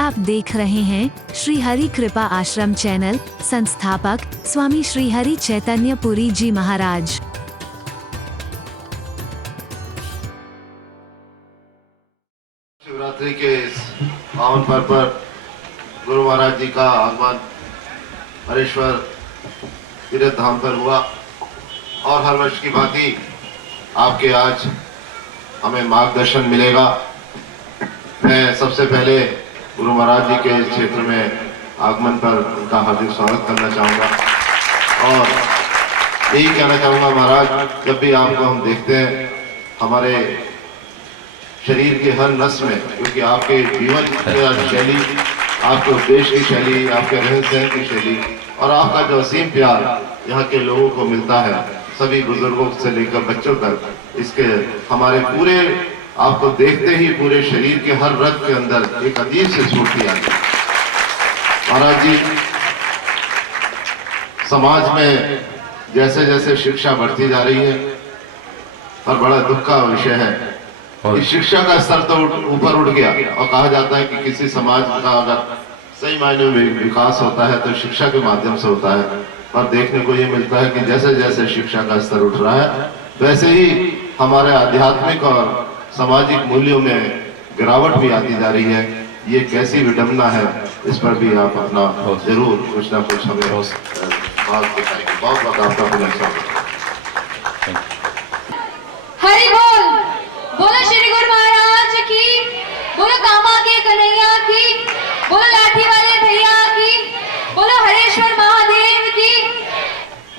आप देख रहे हैं श्री हरि कृपा आश्रम चैनल। संस्थापक स्वामी श्री हरि चैतन्य पुरी जी महाराज। शिवरात्रि के इस पावन पर्व पर गुरु महाराज जी का आगमन हरेश्वर तीर्थ धाम पर हुआ और हर वर्ष की भांति आपके आज हमें मार्गदर्शन मिलेगा। मैं सबसे पहले गुरु महाराज जी के क्षेत्र में आगमन पर उनका हार्दिक स्वागत करना चाहूँगा और यही कहना चाहूँगा, महाराज जब भी आपको हम देखते हैं हमारे शरीर के हर नस में, क्योंकि आपके जीवन की शैली, आपके उद्देश्य की शैली, आपके रहन सहन की शैली और आपका जो असीम प्यार यहाँ के लोगों को मिलता है, सभी बुजुर्गों से लेकर बच्चों तक, इसके हमारे पूरे आपको देखते ही पूरे शरीर के हर रग के अंदर एक अजीब सी स्फूर्ति आई। महाराज जी, समाज में जैसे जैसे शिक्षा बढ़ती जा रही है और बड़ा दुख का विषय है कि शिक्षा का स्तर तो ऊपर उठ गया और कहा जाता है कि किसी समाज का अगर सही मायने में विकास होता है तो शिक्षा के माध्यम से होता है, पर देखने को ये मिलता है कि जैसे जैसे शिक्षा का स्तर उठ रहा है वैसे ही हमारे आध्यात्मिक और सामाजिक मूल्यों में गिरावट भी आती जा रही है। ये कैसी विडंबना है, इस पर भी आप अपना जरूर कुछ ना कुछ हमें बात बताएंगे। बहुत बहुत आपका स्वागत। हरि बोल, बोलो श्री गुरु महाराज की, बोलो कामा के कन्हैया की, बोलो लाठी वाले भैया की, बोलो हरेश्वर महादेव की।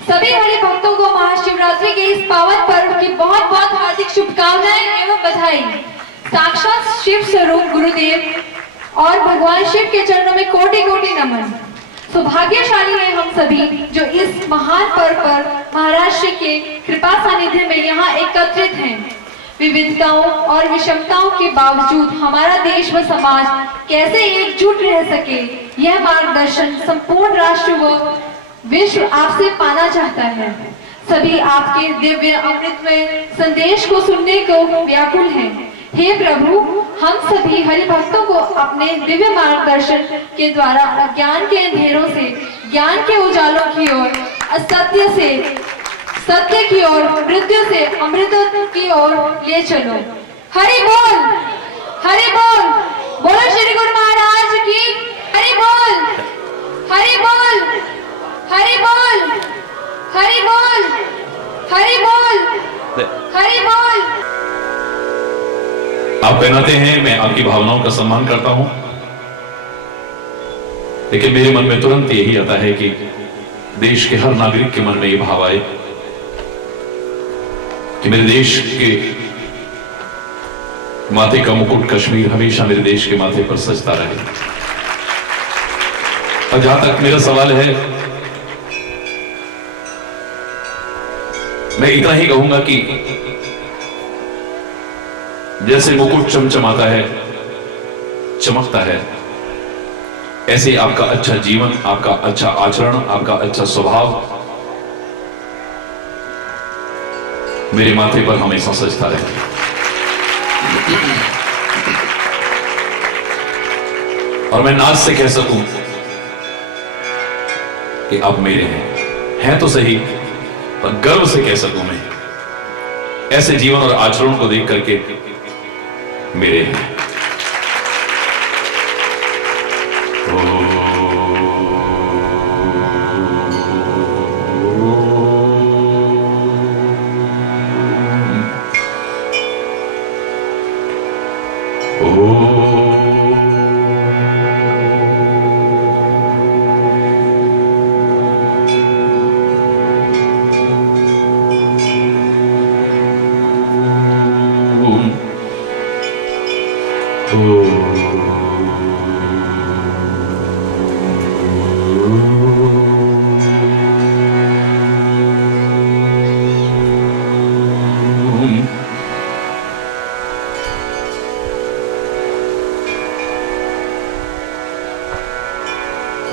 सभी हरि भक्तों को महाशिवरात्रि के इस पावन पर्व की बहुत बहुत हार्दिक शुभकामनाएं एवं बधाई। साक्षात शिव स्वरूप गुरुदेव और भगवान शिव के चरणों में कोटि कोटि नमन। सौभाग्यशाली है हम सभी जो इस महान पर्व पर महाराज श्री के कृपा सानिध्य में यहाँ एकत्रित हैं। विविधताओं और विषमताओं के बावजूद हमारा देश व समाज कैसे एकजुट रह सके, यह मार्गदर्शन संपूर्ण राष्ट्र व विश्व आपसे पाना चाहता है। सभी आपके दिव्य अमृतमय संदेश को सुनने को व्याकुल हैं। हे प्रभु, हम सभी हरि भक्तों को अपने दिव्य मार्गदर्शन के द्वारा अज्ञान के अंधेरों से ज्ञान के उजालों की ओर, असत्य से सत्य की ओर, मृत्यु से अमृत की ओर ले चलो। हरि बोल, हरि बोल, बोलो श्री गुरु महाराज की। हरि बोल, हरि बोल, हरि बोल, हरि बोल, हरि बोल, हरि बोल। आप पहनाते हैं, मैं आपकी भावनाओं का सम्मान करता हूं, लेकिन मेरे मन में तुरंत यही आता है कि देश के हर नागरिक के मन में यह भाव आए कि मेरे देश के माथे का मुकुट कश्मीर हमेशा मेरे देश के माथे पर सजता रहे। और जहां तक मेरा सवाल है, मैं इतना ही कहूंगा कि जैसे मुकुट चमचमाता है, चमकता है, ऐसे आपका अच्छा जीवन, आपका अच्छा आचरण, आपका अच्छा स्वभाव मेरे माथे पर हमेशा सजता रहे। और मैं नाज से कह सकूं कि आप मेरे हैं तो सही, पर गर्व से कह सकूं मैं ऐसे जीवन और आचरण को देख करके मेरे हैं।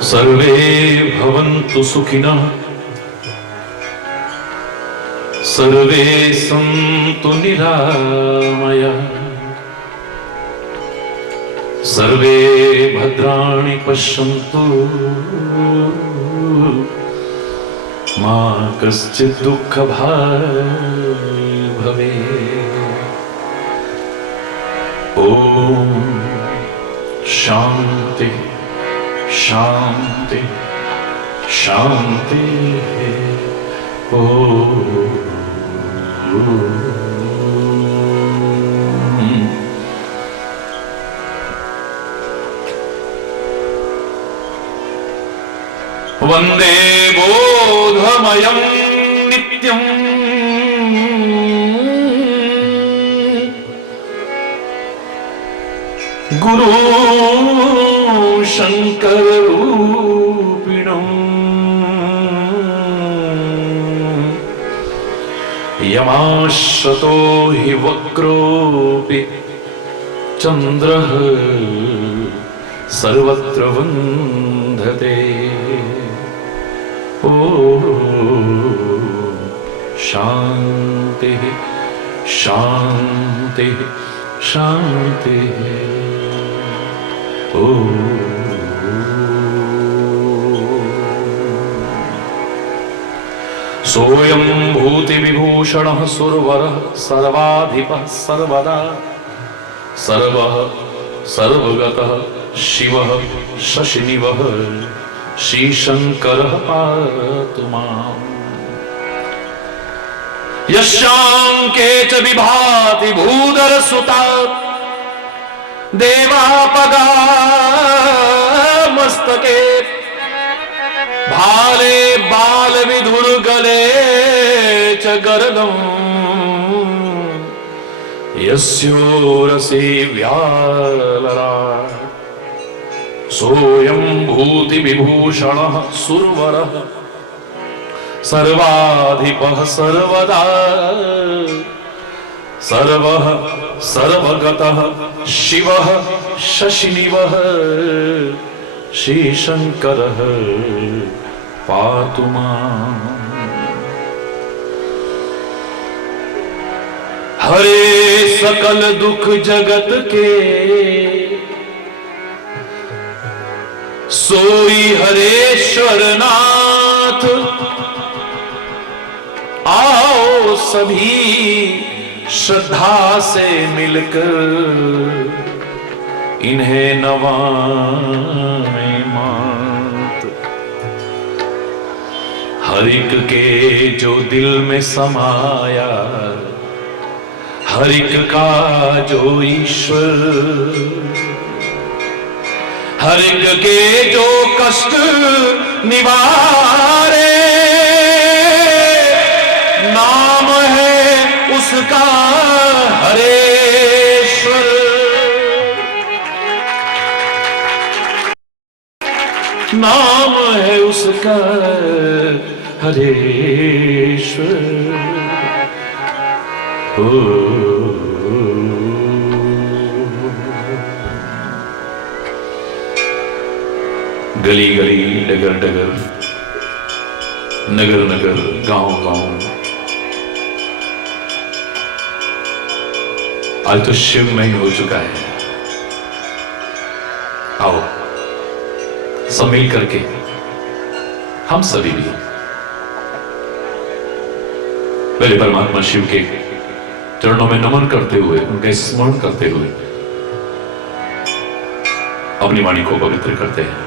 सर्वे भवन्तु सुखिनः, सर्वे सन्तु निरामयाः, सर्वे भद्राणि पश्यन्तु मा कश्चित् दुःखभाग् भवेत्। ओम शांति शांति शांति। वंदे बोधमयं नित्यं गुरु शंकर रूपिणं यमाश्रतो हि वक्रोऽपि चन्द्रः सर्वत्र वन्दते। ओ शांति शांति शांति। ओ सोऽयं भूति विभूषणः सुरवरः सर्वाधिपः सर्वदा सर्वः सर्वगतः शिवः शशिनिवः श्रीशंकरः पातु माम्। यस्यांके च विभाति भूधरसुता देवापगामस्तके भाले बालविधुर्गले च गरदम् यस्योरसि व्यालराट् सोऽयं भूति विभूषणः सुरवरः सर्वाधिपः सर्वदा सर्वः सर्वगतः शिवः शशिनिवः श्रीशंकरः पातु माम्। हरे सकल दुख जगत के सोई हरेश्वर नाथ आओ सभी श्रद्धा से मिलकर इन्हें नवाएं मात। हर एक के जो दिल में समाया हर एक का जो ईश्वर हर एक के जो कष्ट निवारे नाम है उसका हरेश्वर। नाम है उसका हरेश्वर। गली गली डगर डगर नगर नगर गांव गांव आज तो शिवमय हो चुका है। आओ सब मिल करके हम सभी भी पहले परमात्मा शिव के चरणों में नमन करते हुए उनका स्मरण करते हुए अपनी वाणी को पवित्र करते हैं।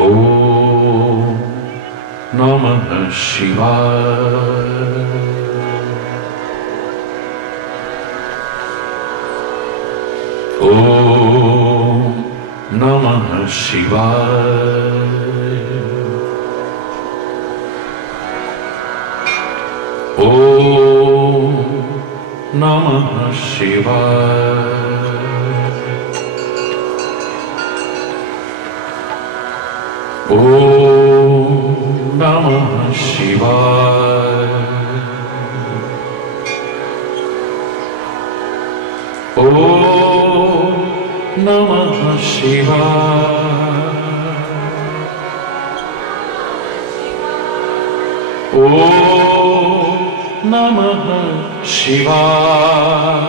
ओम नमः शिवाय। ओम नमः शिवाय। ओम नमः शिवाय। ओम नमः शिवाय। ओम नमः शिवाय। ओम नमः शिवाय।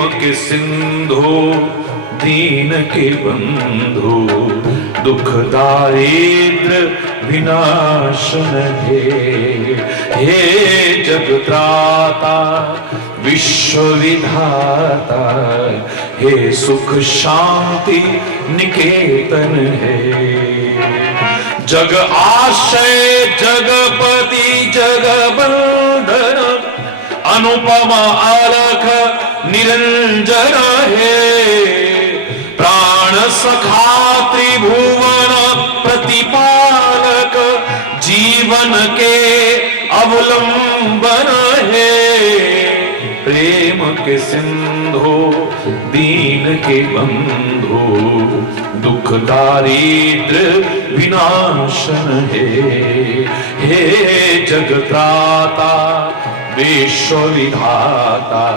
के सिंधु दीन के बंधु, दुख दारिद्र विनाशन हे जगत्राता विश्व विधाता, हे सुख शांति निकेतन है। जग आश्रय जगपति जगबंधन, अनुपम अलख निरंजन है। प्राण सखा त्रिभुवन प्रतिपालक, जीवन के अवलंबन है। प्रेम के सिंधु दीन के बंधु, दुख दारिद्र विनाशन हे जगत्राता विश्व विधाता,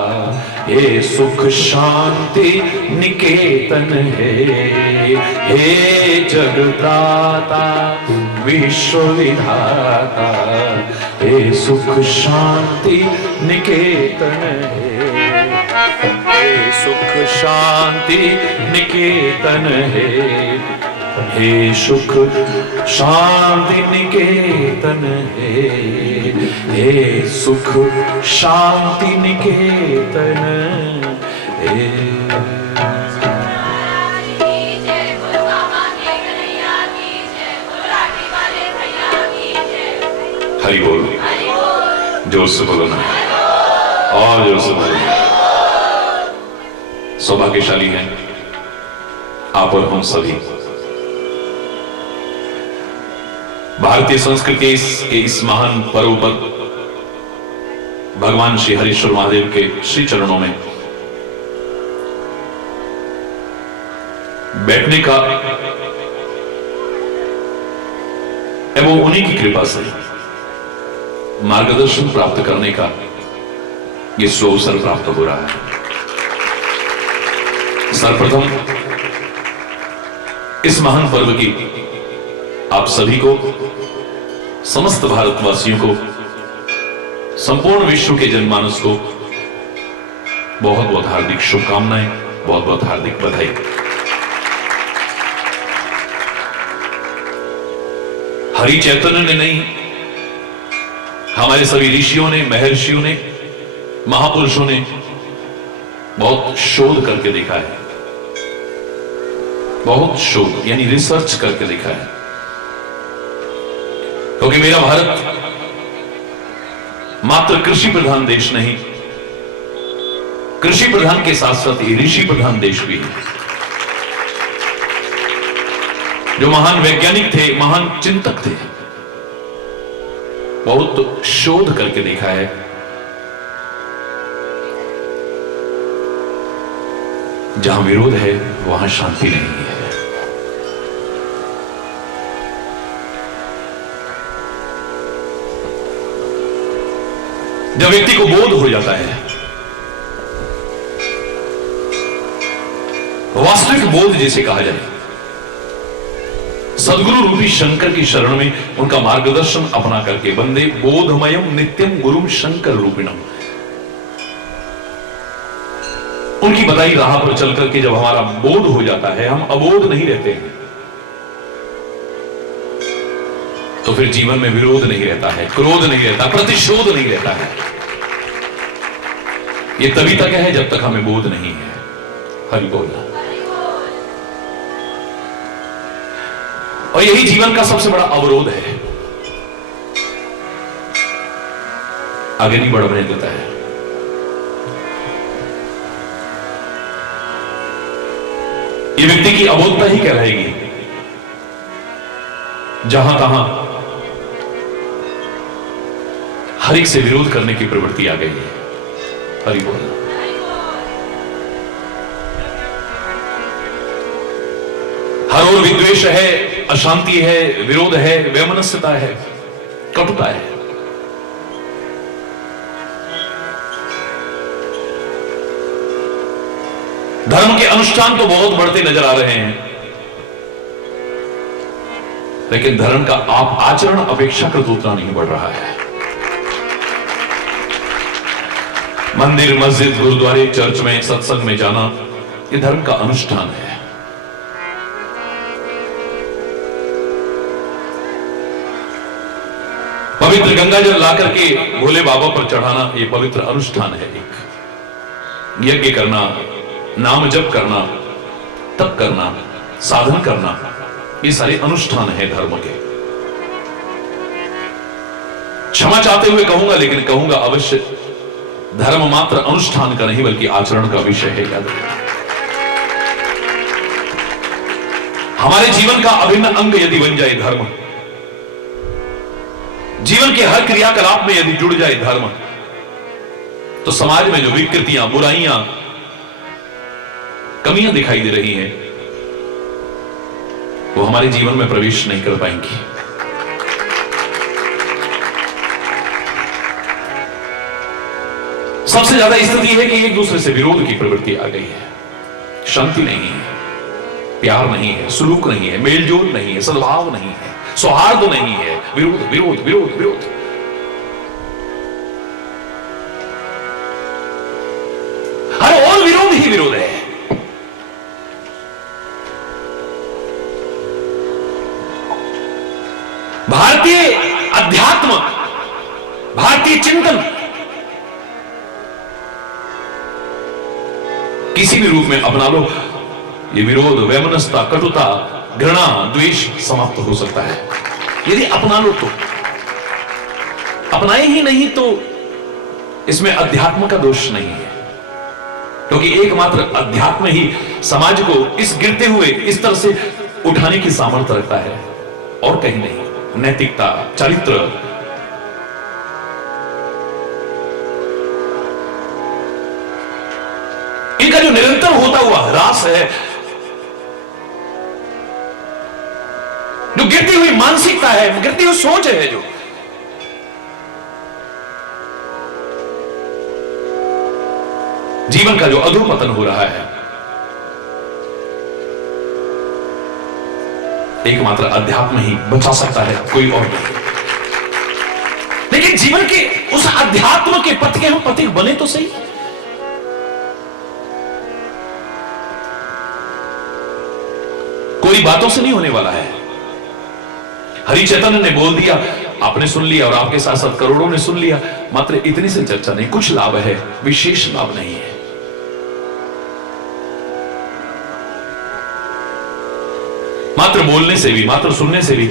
हे सुख शांति निकेतन हे जगत्राता विश्व विधाता, हे सुख शांति निकेतन हे सुख शांति निकेतन हे सुख शांति निकेतन हे सुख शांति निकेतन हे। हरि बोल, जोर से बोलो ना, और जोर से बोलो। सौभाग्यशाली हैं आप और हम सभी। भारतीय संस्कृति के इस महान पर्व पर भगवान श्री हरीश्वर महादेव के श्री चरणों में बैठने का एवं उन्हीं की कृपा से मार्गदर्शन प्राप्त करने का यह सुअवसर प्राप्त हो रहा है। सर्वप्रथम इस महान पर्व की आप सभी को, समस्त भारतवासियों को, संपूर्ण विश्व के जनमानस को बहुत बहुत हार्दिक शुभकामनाएं, बहुत बहुत हार्दिक बधाई। हरि चैतन्य ने नहीं, हमारे सभी ऋषियों ने, महर्षियों ने, महापुरुषों ने बहुत शोध करके देखा है, बहुत शोध यानी रिसर्च करके देखा है। क्योंकि मेरा भारत मात्र कृषि प्रधान देश नहीं, कृषि प्रधान के साथ साथ ही ऋषि प्रधान देश भी है। जो महान वैज्ञानिक थे, महान चिंतक थे, बहुत शोध करके देखा है जहां विरोध है वहां शांति नहीं है। जब व्यक्ति को बोध हो जाता है, वास्तविक बोध जैसे कहा जाए, सदगुरु रूपी शंकर की शरण में उनका मार्गदर्शन अपना करके, बंदे बोधमयम नित्यम गुरुम शंकर रूपिणम, उनकी बताई राह पर चल करके जब हमारा बोध हो जाता है, हम अबोध नहीं रहते हैं, तो फिर जीवन में विरोध नहीं रहता है, क्रोध नहीं रहता, प्रतिशोध नहीं रहता है। यह तभी तक है जब तक हमें बोध नहीं है। हरि बोल। और यही जीवन का सबसे बड़ा अवरोध है, आगे नहीं बढ़ने देता है। ये व्यक्ति की अबोधता ही क्या रहेगी, जहां तहां हरि से विरोध करने की प्रवृत्ति आ गई है। हरि बोल। हर ओर विद्वेष है, अशांति है, विरोध है, वैमनस्यता है, कटुता है। धर्म के अनुष्ठान तो बहुत बढ़ते नजर आ रहे हैं, लेकिन धर्म का आप आचरण अपेक्षाकृत उतना नहीं बढ़ रहा है। मंदिर, मस्जिद, गुरुद्वारे, चर्च में, सत्संग में जाना ये धर्म का अनुष्ठान है। पवित्र गंगा जल ला करके भोले बाबा पर चढ़ाना ये पवित्र अनुष्ठान है। एक यज्ञ करना, नाम जप करना, तप करना, साधन करना, ये सारे अनुष्ठान है धर्म के। क्षमा चाहते हुए कहूंगा, लेकिन कहूंगा अवश्य, धर्म मात्र अनुष्ठान का नहीं बल्कि आचरण का विषय है। याद रखना, हमारे जीवन का अभिन्न अंग यदि बन जाए धर्म, जीवन के हर क्रियाकलाप में यदि जुड़ जाए धर्म, तो समाज में जो विकृतियां, बुराइयां, कमियां दिखाई दे रही हैं, वो हमारे जीवन में प्रवेश नहीं कर पाएंगी। सबसे ज्यादा स्थिति है कि एक दूसरे से विरोध की प्रवृत्ति आ गई है। शांति नहीं है, प्यार नहीं है, सुलूक नहीं है, मेलजोल नहीं है, सद्भाव नहीं है, सौहार्द नहीं है, विरोध विरोध विरोध विरोध। हर और विरोध ही विरोध है। भारतीय अध्यात्म, भारतीय चिंतन किसी भी रूप में अपना लो, ये विरोध, वैमनस्यता, कटुता, घृणा, द्वेष समाप्त हो सकता है यदि अपना लो तो। अपनाए ही नहीं तो इसमें अध्यात्म का दोष नहीं है, क्योंकि एकमात्र अध्यात्म ही समाज को इस गिरते हुए इस तरह से उठाने की सामर्थ्य रखता है, और कहीं नहीं। नैतिकता, चरित्र, इनका जो निरंतर होता हुआ ह्रास है, जो गिरती हुई मानसिकता है, गिरती हुई सोच है, जो जीवन का जो अधोपतन हो रहा है, एकमात्र अध्यात्म ही बचा सकता है, कोई और नहीं। लेकिन जीवन के उस अध्यात्म के पथ के हम पथिक बने तो सही। कोई बातों से नहीं होने वाला है। हरि चैतन्य ने बोल दिया, आपने सुन लिया, और आपके साथ साथ करोड़ों ने सुन लिया, मात्र इतनी से चर्चा नहीं, कुछ लाभ है, विशेष लाभ नहीं है। मात्र बोलने से भी, मात्र सुनने से भी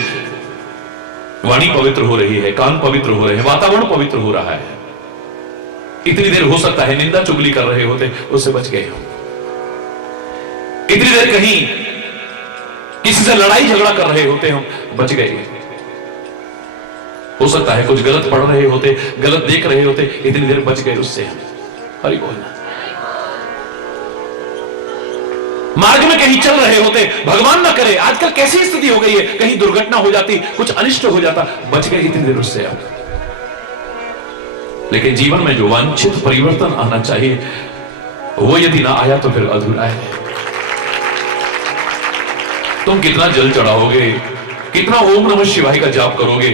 वाणी पवित्र हो रही है, कान पवित्र हो रहे हैं, वातावरण पवित्र हो रहा है। इतनी देर हो सकता है निंदा चुगली कर रहे होते, उससे बच गए हो। इतनी देर कहीं किसी से लड़ाई झगड़ा कर रहे होते, हम बच गए। हो सकता है कुछ गलत पढ़ रहे होते, गलत देख रहे होते, इतनी देर बच गए उससे हम। हरि बोल। मार्ग में कहीं चल रहे होते, भगवान ना करे, आजकल कैसी स्थिति हो गई है, कहीं दुर्घटना हो जाती, कुछ अनिष्ट हो जाता, बच गए इतनी देर उससे आप। लेकिन जीवन में जो वांछित परिवर्तन आना चाहिए, वो यदि ना आया तो फिर अधूरा है। तुम कितना जल चढ़ाओगे, कितना ओम नमः शिवाय का जाप करोगे,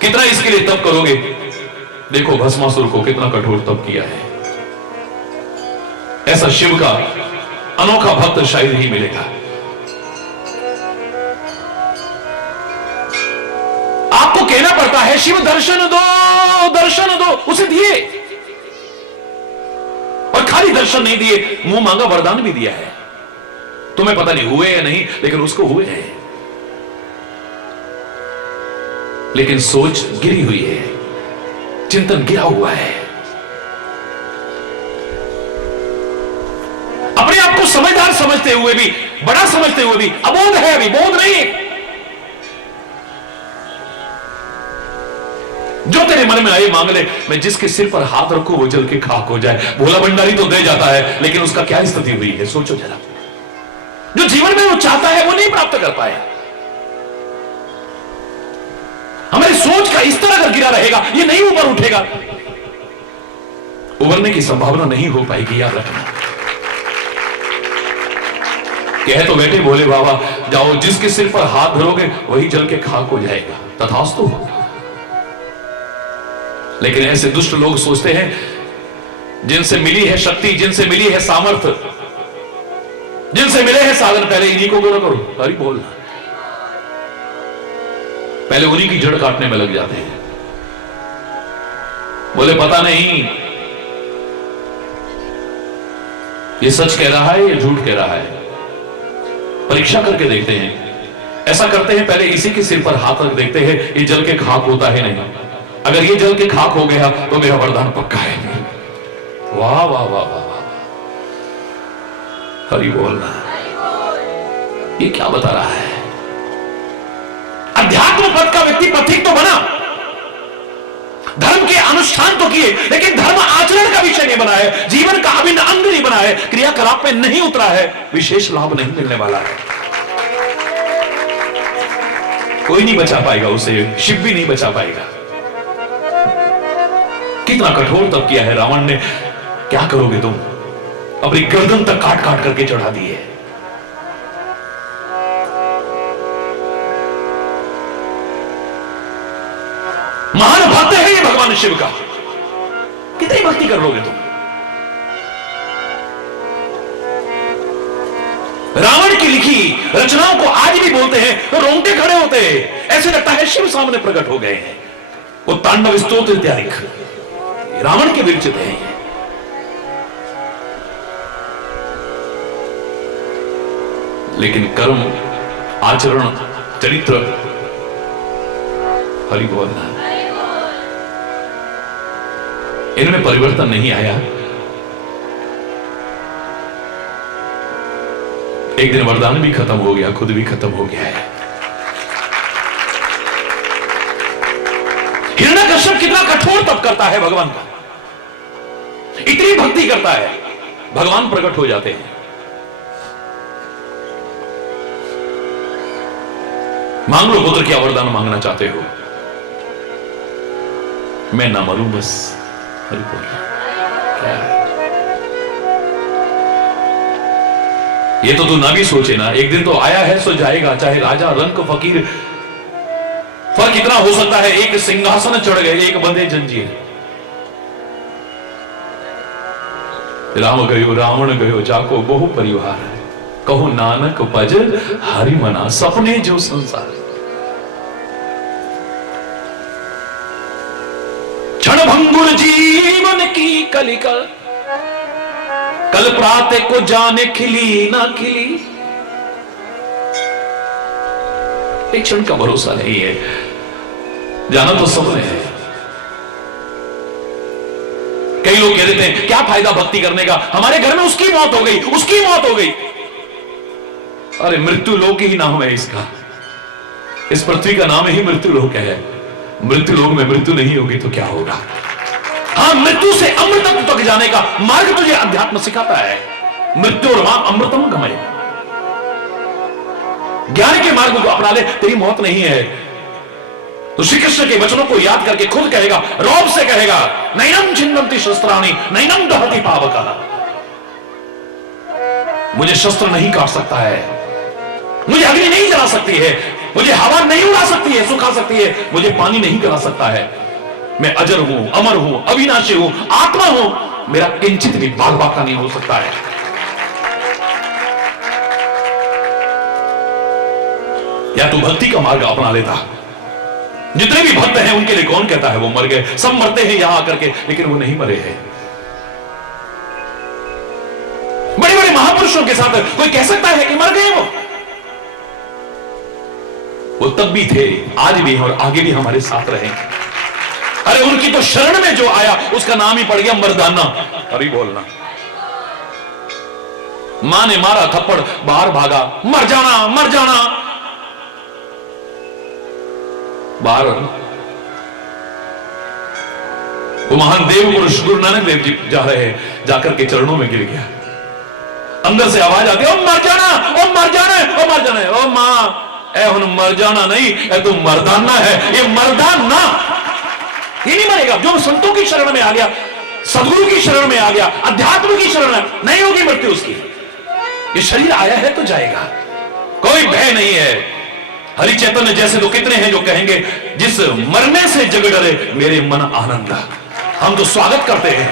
कितना इसके लिए तप करोगे। देखो भस्मासुर को कितना कठोर तप किया है। ऐसा शिव का अनोखा भक्त शायद ही मिलेगा। आपको कहना पड़ता है शिव दर्शन दो, दर्शन दो, उसे दिए, और खाली दर्शन नहीं दिए, मुंह मांगा वरदान भी दिया है। तुम्हें पता नहीं हुए या नहीं, लेकिन उसको हुए हैं। लेकिन सोच गिरी हुई है, चिंतन गिरा हुआ है। अपने आप को समझदार समझते हुए भी, बड़ा समझते हुए भी अबोध है, अभी बोध नहीं है। जो तेरे मन में आए मांग ले, मैं जिसके सिर पर हाथ रखूं वो जल के खाक हो जाए। भोला भंडारी तो दे जाता है, लेकिन उसका क्या स्थिति हुई है, सोचो जरा। जो जीवन में वो चाहता है वो नहीं प्राप्त कर पाए। हमारी सोच का स्तर अगर गिरा रहेगा, ये नहीं ऊपर उठेगा, उभरने की संभावना नहीं हो पाएगी। याद रखना। कह तो बैठे भोले बाबा, जाओ जिसके सिर पर हाथ धरोगे वही जल के खाक हो जाएगा, तथास्तु। लेकिन ऐसे दुष्ट लोग सोचते हैं जिनसे मिली है शक्ति, जिनसे मिली है सामर्थ्य, जिनसे मिले हैं साधन, पहले इन्हीं को गुरु करो। हरि बोल। पहले उन्हीं की जड़ काटने में लग जाते हैं। बोले पता नहीं ये सच कह रहा है या झूठ कह रहा है, परीक्षा करके देखते हैं। ऐसा करते हैं, पहले इसी के सिर पर हाथ रख देखते हैं, ये जल के खाक होता है नहीं। अगर ये जल के खाक हो गया तो मेरा वरदान पक्का है। वाह वाह वाह वाह वाह, हरि बोलना। ये क्या बता रहा है? अध्यात्म पद का व्यक्ति पथिक तो बना, धर्म के अनुष्ठान तो किए, लेकिन धर्म आचरण का विषय नहीं बना है, जीवन का अभिन्न अंग नहीं बना है, क्रियाकलाप में नहीं उतरा है, विशेष लाभ नहीं मिलने वाला है। कोई नहीं बचा पाएगा उसे, शिव भी नहीं बचा पाएगा। कितना कठोर तप किया है रावण ने, क्या करोगे तुम? अपनी गर्दन तक काट काट करके चढ़ा दी है। महान भक्त है ये भगवान शिव का, कितनी भक्ति कर लोगे तुम? रावण की लिखी रचनाओं को आज भी बोलते हैं तो रोंगटे खड़े होते हैं, ऐसे लगता है शिव सामने प्रकट हो गए हैं। वो तांडव स्तोत्र इत्यादि रावण के विरचित हैं। लेकिन कर्म, आचरण, चरित्र, हरि बोलना, इनमें परिवर्तन नहीं आया। एक दिन वरदान भी खत्म हो गया, खुद भी खत्म हो गया है। हिरण्यकश्यप कितना कठोर तप करता है भगवान का, इतनी भक्ति करता है, भगवान प्रकट हो जाते हैं। मांग लो पुत्र, क्या वरदान मांगना चाहते हो? मैं ना मरूं बस। हरि बोल। क्या है ये? तो तू ना भी सोचे ना, एक दिन तो आया है सो जाएगा, चाहे राजा रंक फकीर। फर्क इतना हो सकता है, एक सिंहासन चढ़ गए, एक बंधे जंजीर। राम गयो रावण गयो जाको बहु परिवार, कहो नानक भज हरि मना सपने जो संसार। क्षण भंगुर जीवन की कलिका, कल प्रातः को जाने खिली ना खिली। एक क्षण का भरोसा नहीं है, जाना तो सपने है। कई लोग कह देते हैं क्या फायदा भक्ति करने का, हमारे घर में उसकी मौत हो गई, उसकी मौत हो गई। अरे मृत्यु लोक ही नाम है इसका, इस पृथ्वी का नाम ही मृत्यु लोक है। मृत्यु लोक में मृत्यु नहीं होगी तो क्या होगा? हाँ, मृत्यु से अमृत तक जाने का मार्ग तुझे अध्यात्म सिखाता है। मृत्यु और अमृतम गमय, ज्ञान के मार्ग को अपना ले, तेरी मौत नहीं है। तो श्री कृष्ण के वचनों को याद करके खुद कहेगा, रौब से कहेगा, नैनम छिन्नन्ति शस्त्राणि नैनम दहति पावकः। मुझे शस्त्र नहीं काट सकता है, मुझे अग्नि नहीं जला सकती है, मुझे हवा नहीं उड़ा सकती है, सुखा सकती है, मुझे पानी नहीं करा सकता है। मैं अजर हूं, अमर हूं, अविनाशी हूं, आत्मा हूं, मेरा किंचित भी बाग बाका नहीं हो सकता है। या तू भक्ति का मार्ग अपना लेता। जितने भी भक्त हैं उनके लिए कौन कहता है वो मर गए? सब मरते हैं यहां आकर के, लेकिन वो नहीं मरे हैं। बड़े बड़े महापुरुषों के साथ कोई कह सकता है कि मर गए वो तब भी थे, आज भी हैं और आगे भी हमारे साथ रहेंगे। अरे उनकी तो शरण में जो आया उसका नाम ही पड़ गया मर्दाना। अरे बोलना, मां ने मारा थप्पड़, बाहर भागा, मर जाना मर जाना। बाहर वो महान देव पुरुष गुरु नानक देव जी जा रहे हैं, जाकर के चरणों में गिर गया। अंदर से आवाज आती है, ओ मर जाना, ओ मर जाना, ओ मर जाना। ओ मां, ए हुन मर जाना नहीं, ए तू मर्दाना है। ये मर्दाना ये नहीं मरेगा। जो संतों की शरण में आ गया, सदगुरु की शरण में आ गया, अध्यात्म की शरण में, नहीं होगी मृत्यु उसकी। ये शरीर आया है तो जाएगा, कोई भय नहीं है। हरि चैतन्य जैसे तो कितने हैं जो कहेंगे, जिस मरने से जग डरे मेरे मन आनंद। हम तो स्वागत करते हैं,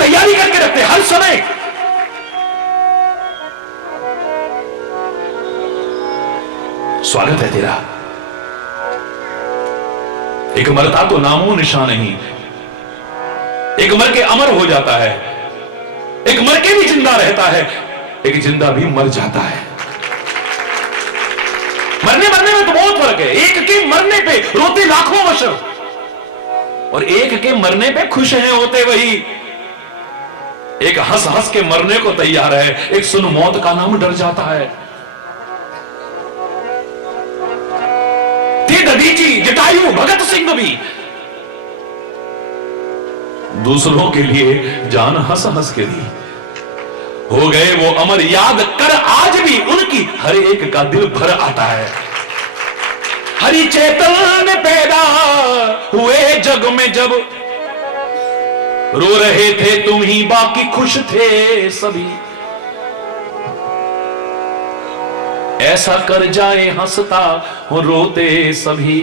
तैयारी करके रखते हर समय। स्वागत है तेरा। एक मरता तो नामो निशान नहीं, एक मर के अमर हो जाता है, एक मर के भी जिंदा रहता है, एक जिंदा भी मर जाता है। मरने में तो बहुत फर्क है। एक के मरने पे रोते लाखों बशर और एक के मरने पे खुश हैं होते वही। एक हंस हंस के मरने को तैयार है, एक सुन मौत का नाम डर जाता है। दधीची, जटायु, भगत सिंह भी दूसरों के लिए जान हंस हंस के दी, हो गए वो अमर। याद कर आज भी उनकी हर एक का दिल भर आता है। हरि चैतन्य पैदा हुए जग में जब, रो रहे थे तुम ही बाकी खुश थे सभी। ऐसा कर जाए हंसता हो रोते सभी,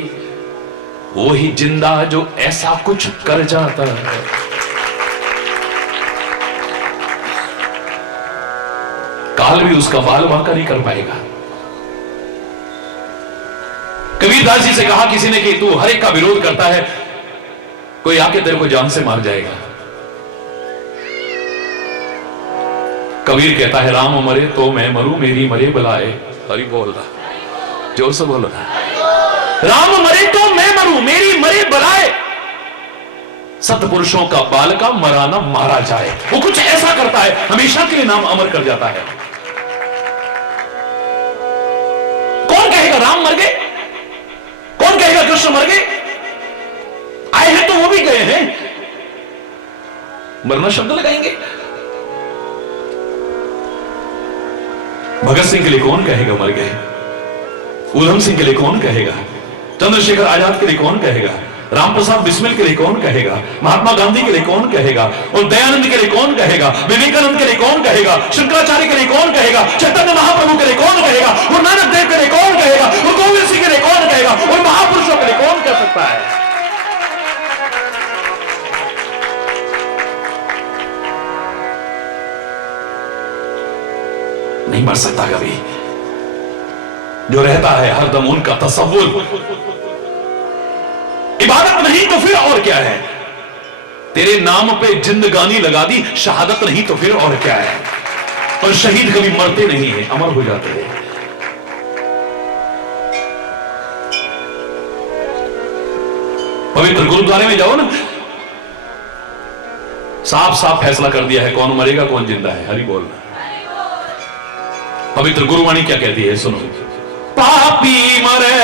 वो ही जिंदा जो ऐसा कुछ कर जाता है। काल भी उसका बाल वाका नहीं कर पाएगा। कबीरदास जी से कहा किसी ने कि तू हर एक का विरोध करता है, कोई आके तेरे को जान से मार जाएगा। कबीर कहता है राम मरे तो मैं मरूं, मेरी मरे बुलाए। हरि बोल रहा, जोर से बोल रहा। राम मरे तो मैं मरूं, मेरी मरे बुलाए। सतपुरुषों का बाल का मराना मारा जाए। वो कुछ ऐसा करता है हमेशा के लिए नाम अमर कर जाता है। कौन कहेगा राम मर गए, कौन कहेगा कृष्ण मर गए? आए हैं तो वो भी गए हैं, मरना शब्द लगाएंगे। भगत सिंह के लिए कौन कहेगा मर गए? उधम सिंह के लिए कौन कहेगा? चंद्रशेखर आजाद के लिए कौन कहेगा? राम प्रसाद बिस्मिल के लिए कौन कहेगा? महात्मा गांधी के लिए कौन कहेगा? और दयानंद के लिए कौन कहेगा? विवेकानंद के लिए कौन कहेगा? शंकराचार्य के लिए कौन कहेगा? चैतन्य महाप्रभु के लिए कौन कहेगा? और नानक देव के लिए कौन कहेगा? और गोविंद सिंह के लिए कौन कहेगा? और महापुरुषों के लिए कौन कह सकता है? नहीं मर सकता कभी। जो रहता है हरदम उनका तसव्वुर। इबादत नहीं तो फिर और क्या है? तेरे नाम पे जिंदगानी लगा दी, शहादत नहीं तो फिर और क्या है? और शहीद कभी मरते नहीं है, अमर हो जाते हैं। पवित्र गुरुद्वारे में जाओ ना, साफ साफ फैसला कर दिया है कौन मरेगा कौन जिंदा है। हरि बोलना। पवित्र गुरुवाणी क्या कहती है सुनो। पापी मरे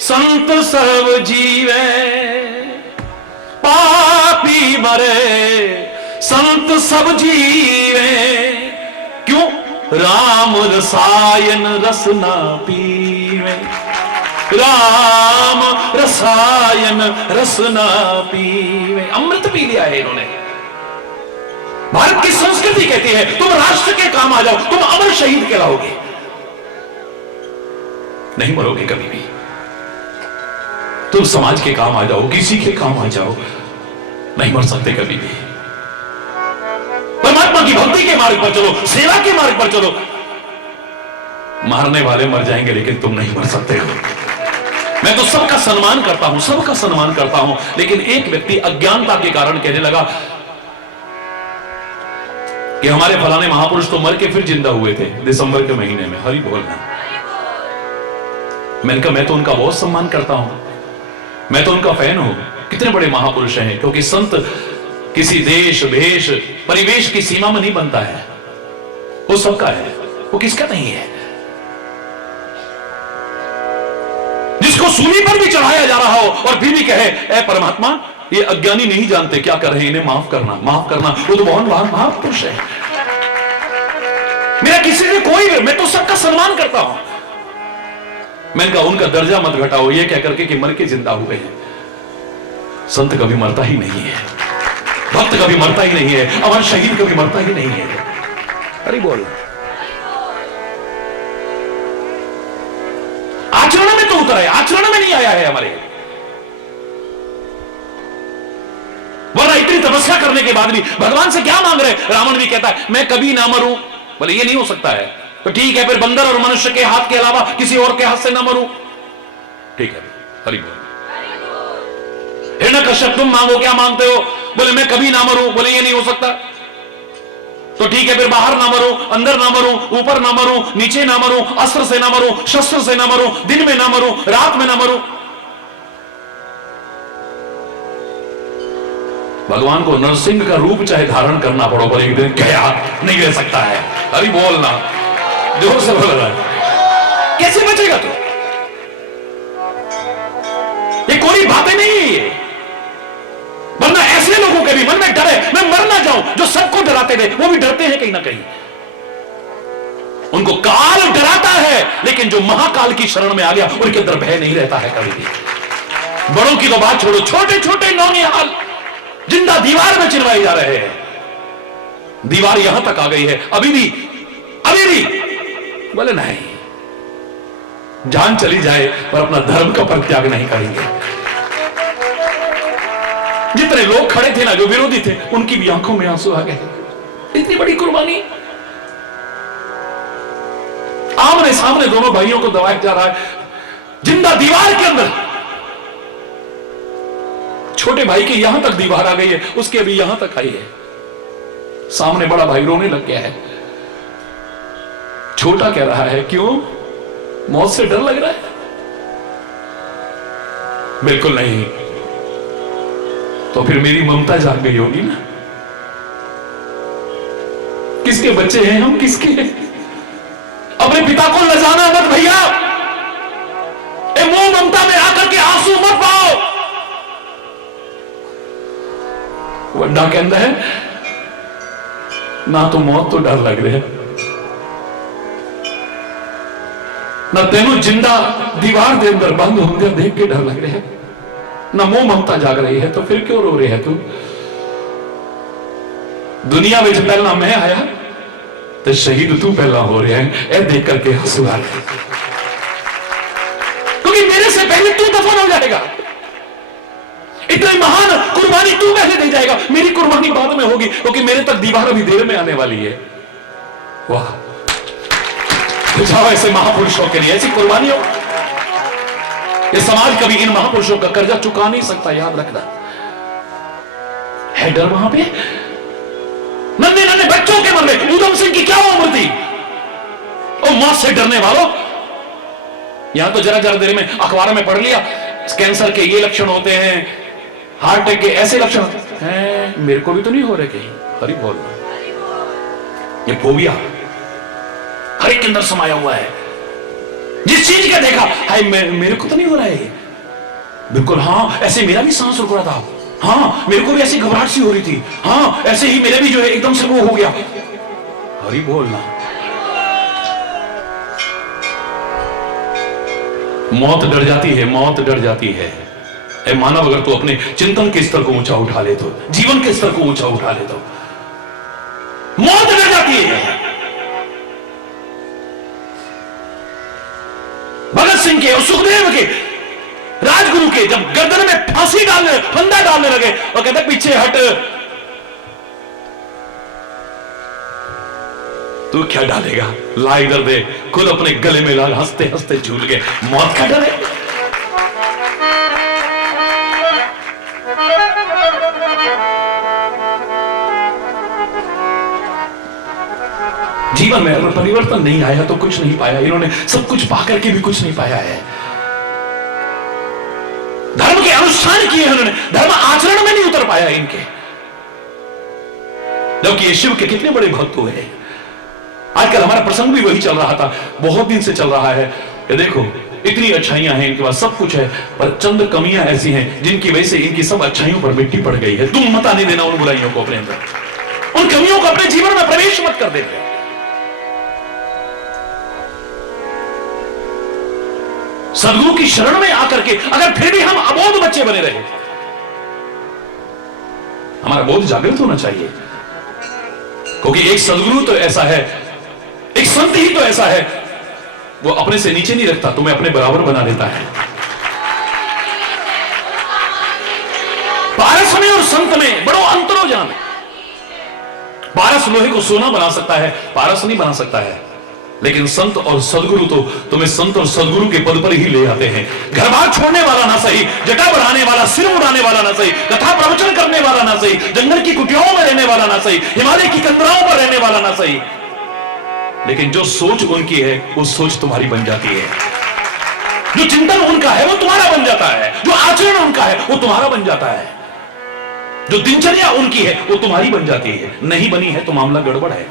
संत सर्व जीवे, पापी मरे संत सब जीवे। क्यों? राम रसायन रस ना पीवे, राम रसायन रस ना पीवे। अमृत पी लिया है इन्होंने। भारत की संस्कृति कहती है तुम राष्ट्र के काम आ जाओ, तुम अमर शहीद कहलाओगे, नहीं मरोगे कभी भी। तुम समाज के काम आ जाओ, किसी के काम आ जाओ, नहीं मर सकते कभी भी। परमात्मा की भक्ति के मार्ग पर चलो, सेवा के मार्ग पर चलो। मारने वाले मर जाएंगे लेकिन तुम नहीं मर सकते हो। मैं तो सबका सम्मान करता हूं, सबका सम्मान करता हूं, लेकिन एक व्यक्ति अज्ञानता के कारण कहने लगा कि हमारे फलाने महापुरुष तो मर के फिर जिंदा हुए थे दिसंबर के महीने में। हरि बोलना। मैंने कहा मैं तो उनका बहुत सम्मान करता हूं, मैं तो उनका फैन हूं। कितने बड़े महापुरुष हैं, क्योंकि संत किसी देश भेष परिवेश की सीमा में नहीं बनता है, वो सबका है, वो किसका नहीं है। जिसको सूली पर भी चढ़ाया जा रहा हो और फिर भी कहे ए परमात्मा ये अज्ञानी नहीं जानते क्या कर रहे हैं, इन्हें माफ करना, माफ करना, वो तो बहुत महापुरुष है। मेरा किसी से कोई, मैं तो सबका सम्मान करता हूं। मैंने कहा उनका दर्जा मत घटाओ ये कह करके कि मर के जिंदा हुए हैं। संत कभी मरता ही नहीं है, भक्त कभी मरता ही नहीं है, अमर शहीद कभी मरता ही नहीं है। अरे बोल। आचरण में तो उतर है, आचरण में नहीं आया है हमारे। वरना इतनी इतनी तपस्या करने के बाद भी भगवान से क्या मांग रहे? रावण भी कहता है मैं कभी ना मरूं। बोले ये नहीं हो सकता है। तो ठीक है, फिर बंदर और मनुष्य के हाथ के अलावा किसी और के हाथ से ना मरूं। ठीक है, हरि बोल। हिरण्यकश्यप तुम मांगो, क्या मांगते हो? बोले मैं कभी ना मरूं। बोले ये नहीं हो सकता। तो ठीक है, फिर बाहर ना मरूं, अंदर ना मरूं, ऊपर ना मरूं, नीचे ना मरूं, अस्त्र से ना मरूं, शस्त्र से ना मरूं, दिन में ना मरूं, रात में ना मरूं। भगवान को नरसिंह का रूप चाहे धारण करना पड़ो, पर एक दिन क्या नहीं रह सकता है। अरे बोलना, जोर से बोल रहा है। कैसे बचेगा तू? ये कोई बातें नहीं है ये। वरना ऐसे लोगों के भी मन में डर है, मैं मर ना जाऊं। जो सबको डराते थे वो भी डरते हैं कहीं ना कहीं। उनको काल डराता है, लेकिन जो महाकाल की शरण में आ गया उनके अंदर भय नहीं रहता है कभी भी। बड़ों की तो बात छोड़ो, छोटे छोटे नौनिहाल जिंदा दीवार में चिरवाए जा रहे हैं। दीवार यहां तक आ गई है, अभी भी बोले नहीं, जान चली जाए पर अपना धर्म का परित्याग नहीं करेंगे। जितने लोग खड़े थे ना, जो विरोधी थे, उनकी भी आंखों में आंसू आ गए। इतनी बड़ी कुर्बानी, आमने सामने दोनों भाइयों को दबाया जा रहा है, जिंदा दीवार के अंदर। छोटे भाई की यहां तक दीवार आ गई है, उसके अभी यहां तक आई है। सामने बड़ा भाई रोने लग गया है। छोटा कह रहा है क्यों? मौत से डर लग रहा है? बिल्कुल नहीं। तो फिर मेरी ममता जाग गई होगी ना। किसके बच्चे हैं हम, किसके? अपने पिता को लजाना मत भैया। मोह ममता में आकर के आंसू मत पाओ। वड्डा कहता है ना तो मौत तो डर लग रहा है, ना तेनू जिंदा दीवार के अंदर बंद होंगे देख के डर लग रहा है, ना मोह ममता जाग रही है। तो फिर क्यों रो रहे है तू? दुनिया में पहला मैं आया तो शहीद तू पहला हो रहा है। ए देख करके हंसू आ रहे, क्योंकि मेरे से पहले तू दफन हो जाएगा। इतनी महान कुर्बानी तू पहले दे जाएगा, मेरी कुर्बानी बाद में होगी, क्योंकि मेरे तक दीवार अभी देर में आने वाली है। वाह, जाओ ऐसे महापुरुषों के लिए ऐसी कुर्बानी हो। ये समाज कभी इन महापुरुषों का कर्जा चुका नहीं सकता, याद रखना। है डर वहां पे? नन्हे नन्हे बच्चों के मन में। ऊधम सिंह की क्या उम्र थी? और मौत से डरने वालों, यहां तो जरा जरा देर में अखबार में पढ़ लिया कैंसर के ये लक्षण होते हैं, हार्ट अटैक के ऐसे लक्षण हैं। मेरे को भी तो नहीं हो रहे कहीं। हरि बोल। ये फोबिया हर एक के अंदर समाया हुआ है। जिस चीज का देखा हाय मेरे को तो नहीं हो रहा है। बिल्कुल हाँ, ऐसे मेरा भी सांस रुक रहा था। हाँ, मेरे को भी ऐसी घबराहट सी हो रही थी। हाँ, ऐसे ही मेरे भी जो है एकदम से वो हो गया। हरि बोलना। मौत डर जाती है, मौत डर जाती है। ए मानव, अगर तू अपने चिंतन के स्तर को ऊंचा उठा ले तो, जीवन के स्तर को ऊंचा उठा ले तो मौत डर जाती है। भगत सिंह के और सुखदेव के, राजगुरु के जब गर्दन में फांसी डालने, फंदा डालने लगे और कहते पीछे हट, तू क्या डालेगा? ला इधर दे। खुद अपने गले में ला, हंसते हंसते झूल गए। मौत का डर है। जीवन में अगर परिवर्तन नहीं आया तो कुछ नहीं पाया। इन्होंने सब कुछ पाकर के भी कुछ नहीं पाया है। धर्म के अनुष्ठान किए उन्होंने, धर्म आचरण में नहीं उतर पाया इनके। जबकि ये शिव के कितने बड़े भक्त हुए हैं। आजकल हमारा प्रसंग भी वही चल रहा था, बहुत दिन से चल रहा है कि देखो इतनी अच्छाइयां हैं इनके पास, सब कुछ है, पर चंद कमियां ऐसी हैं जिनकी वजह से इनकी सब अच्छाइयों पर मिट्टी पड़ गई है। तुम मत आने देना उन बुराइयों को अपने अंदर, उन कमियों को अपने जीवन में प्रवेश मत कर देते। सदगुरु की शरण में आकर के अगर फिर भी हम अबोध बच्चे बने रहे, हमारा बोध जागृत होना चाहिए। क्योंकि एक सदगुरु तो ऐसा है, एक संत ही तो ऐसा है, वो अपने से नीचे नहीं रखता, तुम्हें अपने बराबर बना देता है। पारस में और संत में बड़ो अंतर पारस लोहे को सोना बना सकता है, पारस नहीं बना सकता है। लेकिन संत और सदगुरु तो तुम्हें संत और सदगुरु के पद पर ही ले आते हैं। घर बार छोड़ने वाला ना सही, जटा बढ़ाने वाला, सिर उड़ाने वाला ना सही, कथा प्रवचन करने वाला ना सही, जंगल की कुटियाओं में रहने वाला ना सही, हिमालय की कंदराओं पर रहने वाला ना सही, लेकिन जो सोच उनकी है वो सोच तुम्हारी बन जाती है। जो चिंतन उनका है वो तुम्हारा बन जाता है। जो आचरण उनका है वो तुम्हारा बन जाता है। जो दिनचर्या उनकी है वो तुम्हारी बन जाती है। नहीं बनी है तो मामला गड़बड़ है।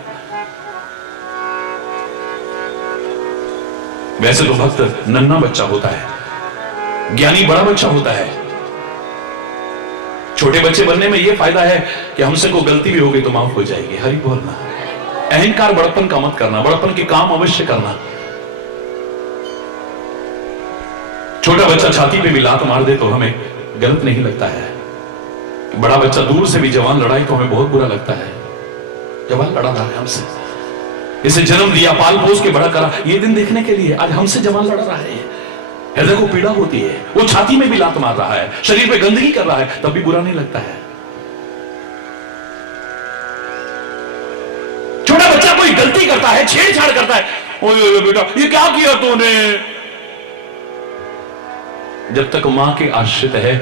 वैसे तो भक्त नन्हा बच्चा होता है, ज्ञानी बड़ा बच्चा होता है। छोटे बच्चे बनने में यह फायदा है कि हमसे कोई गलती भी हो गई तो माफ हो जाएगी। हरि बोलना। अहंकार बड़प्पन का मत करना, बड़प्पन के काम अवश्य करना। छोटा बच्चा छाती पे भी लात मार दे तो हमें गलत नहीं लगता है। बड़ा बच्चा दूर से भी जवान लड़ाई तो हमें बहुत बुरा लगता है। जवान लड़ा रहा है हमसे, इसे जन्म दिया, पाल पोस के बड़ा करा, ये दिन देखने के लिए आज हमसे जवान लड़ रहा है। हृदय को पीड़ा होती है। वो छाती में भी लात मार रहा है, शरीर पे गंदगी कर रहा है, तब भी बुरा नहीं लगता है। छोटा बच्चा कोई गलती करता है, छेड़छाड़ करता है, ओए बेटा ये क्या किया तूने। जब तक मां के आश्रित है,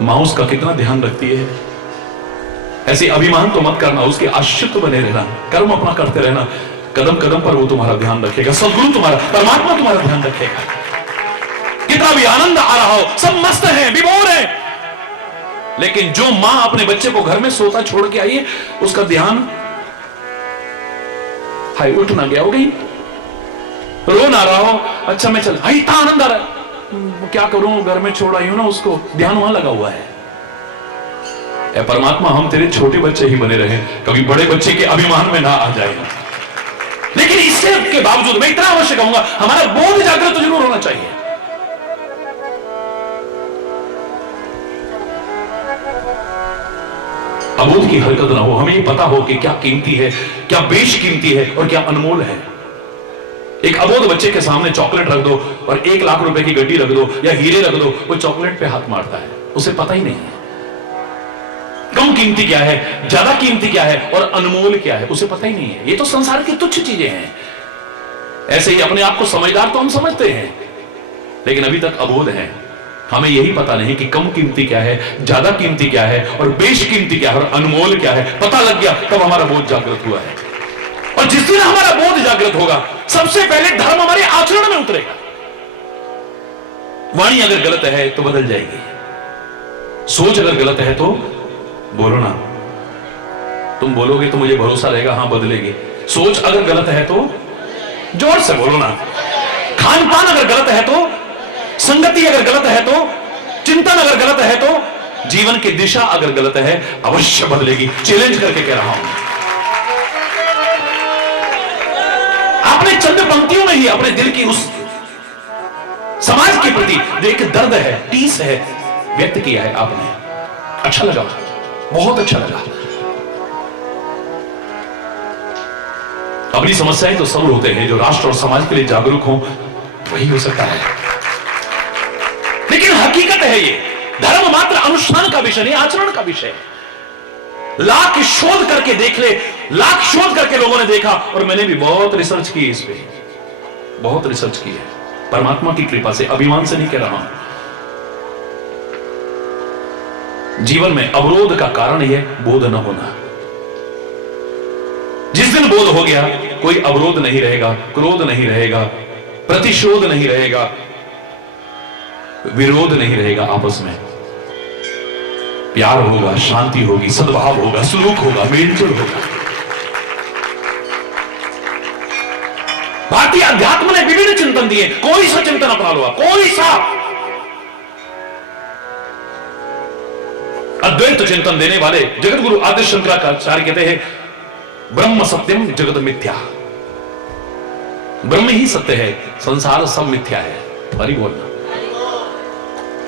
मां उसका कितना ध्यान रखती है। ऐसे अभिमान तो मत करना, उसके आश्रित बने रहना, कर्म अपना करते रहना। कदम कदम पर वो तुम्हारा ध्यान रखेगा, सदगुरु तुम्हारा, परमात्मा तुम्हारा ध्यान रखेगा। कितना भी आनंद आ रहा हो, सब मस्त हैं, विभोर हैं, लेकिन जो मां अपने बच्चे को घर में सोता छोड़ के आई है, उसका ध्यान हाय उठ ना गया हो, गई रो ना रहा हो, अच्छा मैं चल, हाय इतना आनंद आ रहा है, क्या करूं, घर में छोड़ आई हूं ना उसको, ध्यान वहां लगा हुआ है। ए परमात्मा, हम तेरे छोटे बच्चे ही बने रहे, कभी बड़े बच्चे के अभिमान में ना आ जाए। लेकिन इसके के बावजूद मैं इतना अवश्य कहूंगा, हमारा बोध जागृत जरूर होना चाहिए। अबोध की हरकत ना हो, हमें ये पता हो कि क्या कीमती है, क्या बेशकीमती है और क्या अनमोल है। एक अबोध बच्चे के सामने चॉकलेट रख दो और 1 लाख रुपए की गड्डी रख दो या हीरे रख दो, वो चॉकलेट पे हाथ मारता है, उसे पता ही नहीं है कम कीमती क्या है, ज्यादा कीमती क्या है और अनमोल क्या है, उसे पता ही नहीं है। ये तो संसार की तुच्छ चीजें हैं। ऐसे ही अपने आप को समझदार तो हम समझते हैं, लेकिन अभी तक अबोध हैं। हमें यही पता नहीं कि कम कीमती क्या है, ज्यादा कीमती क्या है और बेशकीमती क्या है और अनमोल क्या है। पता लग गया तब हमारा बोध जागृत हुआ है। और जिस दिन हमारा बोध जागृत होगा, सबसे पहले धर्म हमारे आचरण में उतरेगा। वाणी अगर गलत है तो बदल जाएगी, सोच अगर गलत है तो बोलो ना, तुम बोलोगे तो मुझे भरोसा रहेगा, हां बदलेगी। सोच अगर गलत है तो जोर से बोलो ना। खान पान अगर गलत है तो, संगति अगर गलत है तो, चिंतन अगर गलत है तो, जीवन की दिशा अगर गलत है अवश्य बदलेगी। चैलेंज करके कह रहा हूं। आपने चंद पंक्तियों में ही अपने दिल की उस समाज के प्रति जो एक दर्द है, टीस है, व्यक्त किया है आपने। अच्छा लगा, बहुत अच्छा लगा। अपनी समस्याएं तो सब होते हैं, जो राष्ट्र और समाज के लिए जागरूक हो वही हो सकता है। लेकिन हकीकत है ये, धर्म मात्र अनुष्ठान का विषय नहीं, आचरण का विषय है। लाख शोध करके देख ले, लाख शोध करके लोगों ने देखा, और मैंने भी बहुत रिसर्च की इस पे, बहुत रिसर्च की है, परमात्मा की कृपा से, अभिमान से नहीं कह रहा हूं। जीवन में अवरोध का कारण यह बोध न होना। जिस दिन बोध हो गया, कोई अवरोध नहीं रहेगा, क्रोध नहीं रहेगा, प्रतिशोध नहीं रहेगा, विरोध नहीं रहेगा, आपस में प्यार होगा, शांति होगी, सद्भाव होगा, सुलूक होगा, मेलजोल होगा। भारतीय अध्यात्म ने विभिन्न चिंतन दिए, कोई सा चिंतन अपना लो, कोई सा। अद्वैत चिंतन देने वाले जगत गुरु आदि शंकराचार्य कहते हैं, ब्रह्म सत्यम जगत मिथ्या। ब्रह्म ही सत्य है, संसार सब मिथ्या है। हरि बोलना।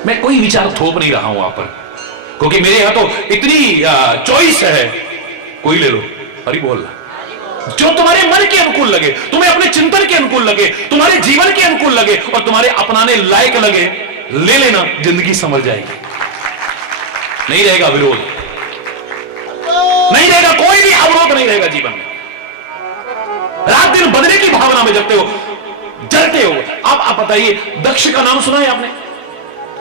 मैं कोई विचार थोप नहीं रहा हूं आप पर, क्योंकि मेरे यहां तो इतनी चॉइस है, कोई ले लो। हरि बोलना। जो तुम्हारे मन के अनुकूल लगे, तुम्हें अपने चिंतन के अनुकूल लगे, तुम्हारे जीवन के अनुकूल लगे और तुम्हारे अपनाने लायक लगे, ले लेना, जिंदगी समझ जाएगी। नहीं रहेगा विरोध, नहीं रहेगा कोई भी जीवन में, रात दिन बदले की भावना में जगते हो, जलते हो। आप बताइए, दक्ष का नाम सुना है आपने?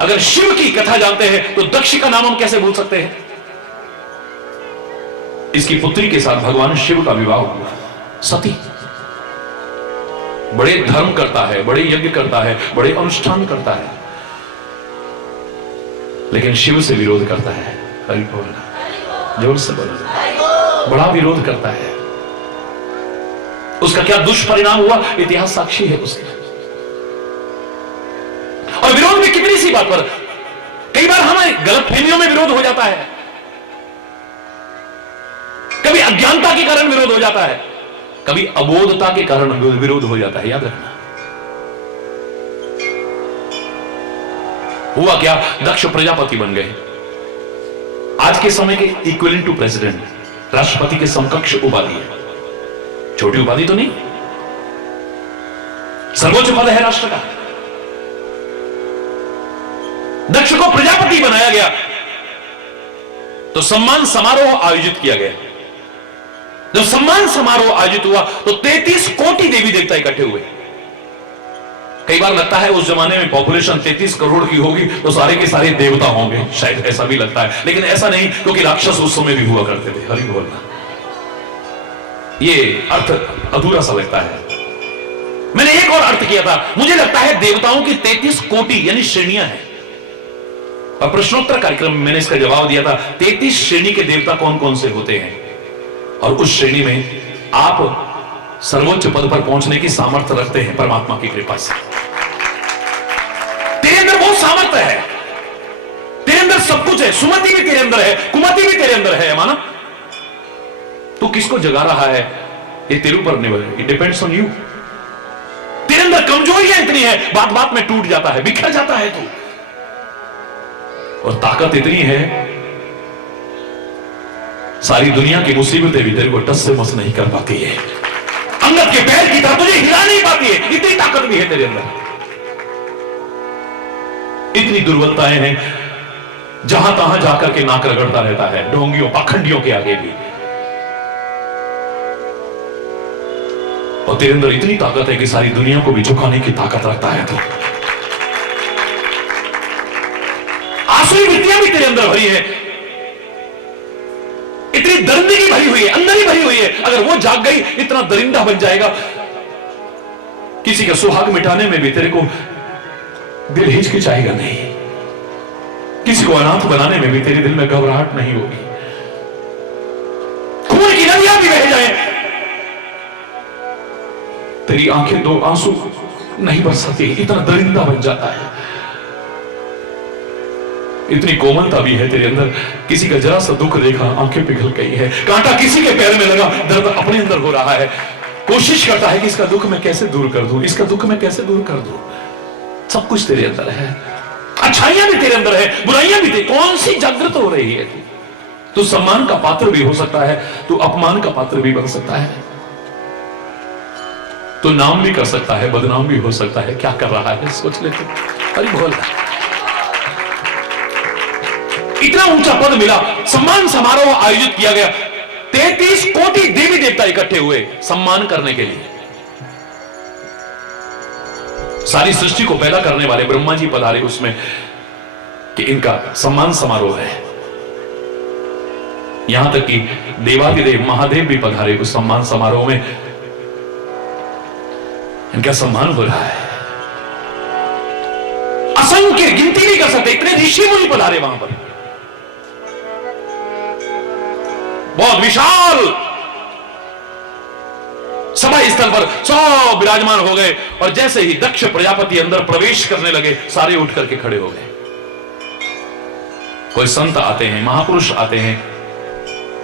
अगर शिव की कथा जानते हैं तो दक्ष का नाम हम कैसे भूल सकते हैं? इसकी पुत्री के साथ भगवान शिव का विवाह हुआ। सती बड़े धर्म करता है, बड़े यज्ञ करता है, बड़े अनुष्ठान करता है, लेकिन शिव से विरोध करता है। हरि बोल, जोर से बोलो। बड़ा विरोध करता है। उसका क्या दुष्परिणाम हुआ, इतिहास साक्षी है उसके। और विरोध में कितनी सी बात पर, कई बार हमारे गलत फहमियों में विरोध हो जाता है, कभी अज्ञानता के कारण विरोध हो जाता है, कभी अबोधता के कारण विरोध हो जाता है। याद रखना। हुआ क्या, दक्ष प्रजापति बन गए। आज के समय के इक्विवेलेंट टू प्रेसिडेंट, राष्ट्रपति के समकक्ष उपाधि है। छोटी उपाधि तो नहीं, सर्वोच्च पद है राष्ट्र का। दक्ष को प्रजापति बनाया गया तो सम्मान समारोह आयोजित किया गया। जब सम्मान समारोह आयोजित हुआ तो 33 कोटि देवी देवता इकट्ठे हुए। कई बार लगता है उस जमाने में पॉपुलेशन 33 करोड़ की होगी तो सारे के सारे देवता होंगे, शायद ऐसा भी लगता है, लेकिन ऐसा नहीं, क्योंकि राक्षस उस समय भी हुआ करते थे। हरि बोलना, ये अर्थ अधूरा सा लगता है। मैंने एक और अर्थ किया था, मुझे लगता है देवताओं की 33 कोटि यानी श्रेणियां हैं। और प्रश्नोत्तर कार्यक्रम में मैंने इसका जवाब दिया था, 33 श्रेणी के देवता कौन कौन से होते हैं, और उस श्रेणी में आप सर्वोच्च पद पर पहुंचने की सामर्थ्य रखते हैं परमात्मा की कृपा से। तेरे अंदर बहुत सामर्थ्य है, तेरे अंदर सब कुछ है। सुमति भी तेरे अंदर है, कुमति भी तेरे अंदर है। माना तू किसको जगा रहा है, ये तेरे ऊपर निर्भर है। It depends on you. तेरे अंदर कमजोरियां इतनी है, बात बात में टूट जाता है, बिखर जाता है तू, और ताकत इतनी है, सारी दुनिया की मुसीबतें भी तेरे को टस से मस नहीं कर पाती है। अंगद के पैर की तरह तुझे हिला नहीं पाती है, इतनी ताकत भी है तेरे अंदर। इतनी दुर्बलताएं हैं, जहां तहां जाकर के नाक रगड़ता रहता है, ढोंगियों पाखंडियों के आगे भी। और तेरे अंदर इतनी ताकत है कि सारी दुनिया को भी झुकाने की ताकत रखता है तू। आसुरी वृत्तियां भी तेरे अंदर भरी है, इतनी दरिंदगी भरी हुई है, अंदर ही भरी हुई है। अगर वो जाग गई, इतना दरिंदा बन जाएगा, किसी का सुहाग मिटाने में भी तेरे को दिल हिचकिचाएगा नहीं, किसी को अनाथ बनाने में भी तेरे दिल में घबराहट नहीं होगी। खून की नदियां भी बह जाए, तेरी आंखें दो आंसू नहीं बरसाती, इतना दरिंदा बन जाता है। इतनी कोमलता भी है तेरे अंदर, किसी का जरा सा दुख देखा आंखें पिघल गई है, कांटा किसी के पैर में लगा दर्द अपने अंदर हो रहा है, कोशिश करता है कि इसका दुख मैं कैसे दूर कर दूं, इसका दुख मैं कैसे दूर कर दूं। सब कुछ तेरे अंदर है, अच्छाइयां भी तेरे अंदर है, बुराइयां भी तेरे। कौन सी जागृत हो रही है तू सम्मान का पात्र भी हो सकता है, तू अपमान का पात्र भी बन सकता है, तू नाम भी कर सकता है, बदनाम भी हो सकता है। क्या कर रहा है सोच ले तू। अरे बोल, इतना ऊंचा पद मिला, सम्मान समारोह आयोजित किया गया, 33 कोटि देवी देवता इकट्ठे हुए सम्मान करने के लिए। सारी सृष्टि को पैदा करने वाले ब्रह्मा जी पधारे उसमें कि इनका सम्मान समारोह है। यहां तक कि देवादिदेव महादेव भी पधारे उस सम्मान समारोह में। इनका सम्मान हो रहा है, असंख्य गिनती नहीं कर सकते, इतने ऋषि मुनि पधारे वहां पर। बहुत विशाल सभा स्थल पर 100 विराजमान हो गए, और जैसे ही दक्ष प्रजापति अंदर प्रवेश करने लगे, सारे उठ करके खड़े हो गए। कोई संत आते हैं, महापुरुष आते हैं,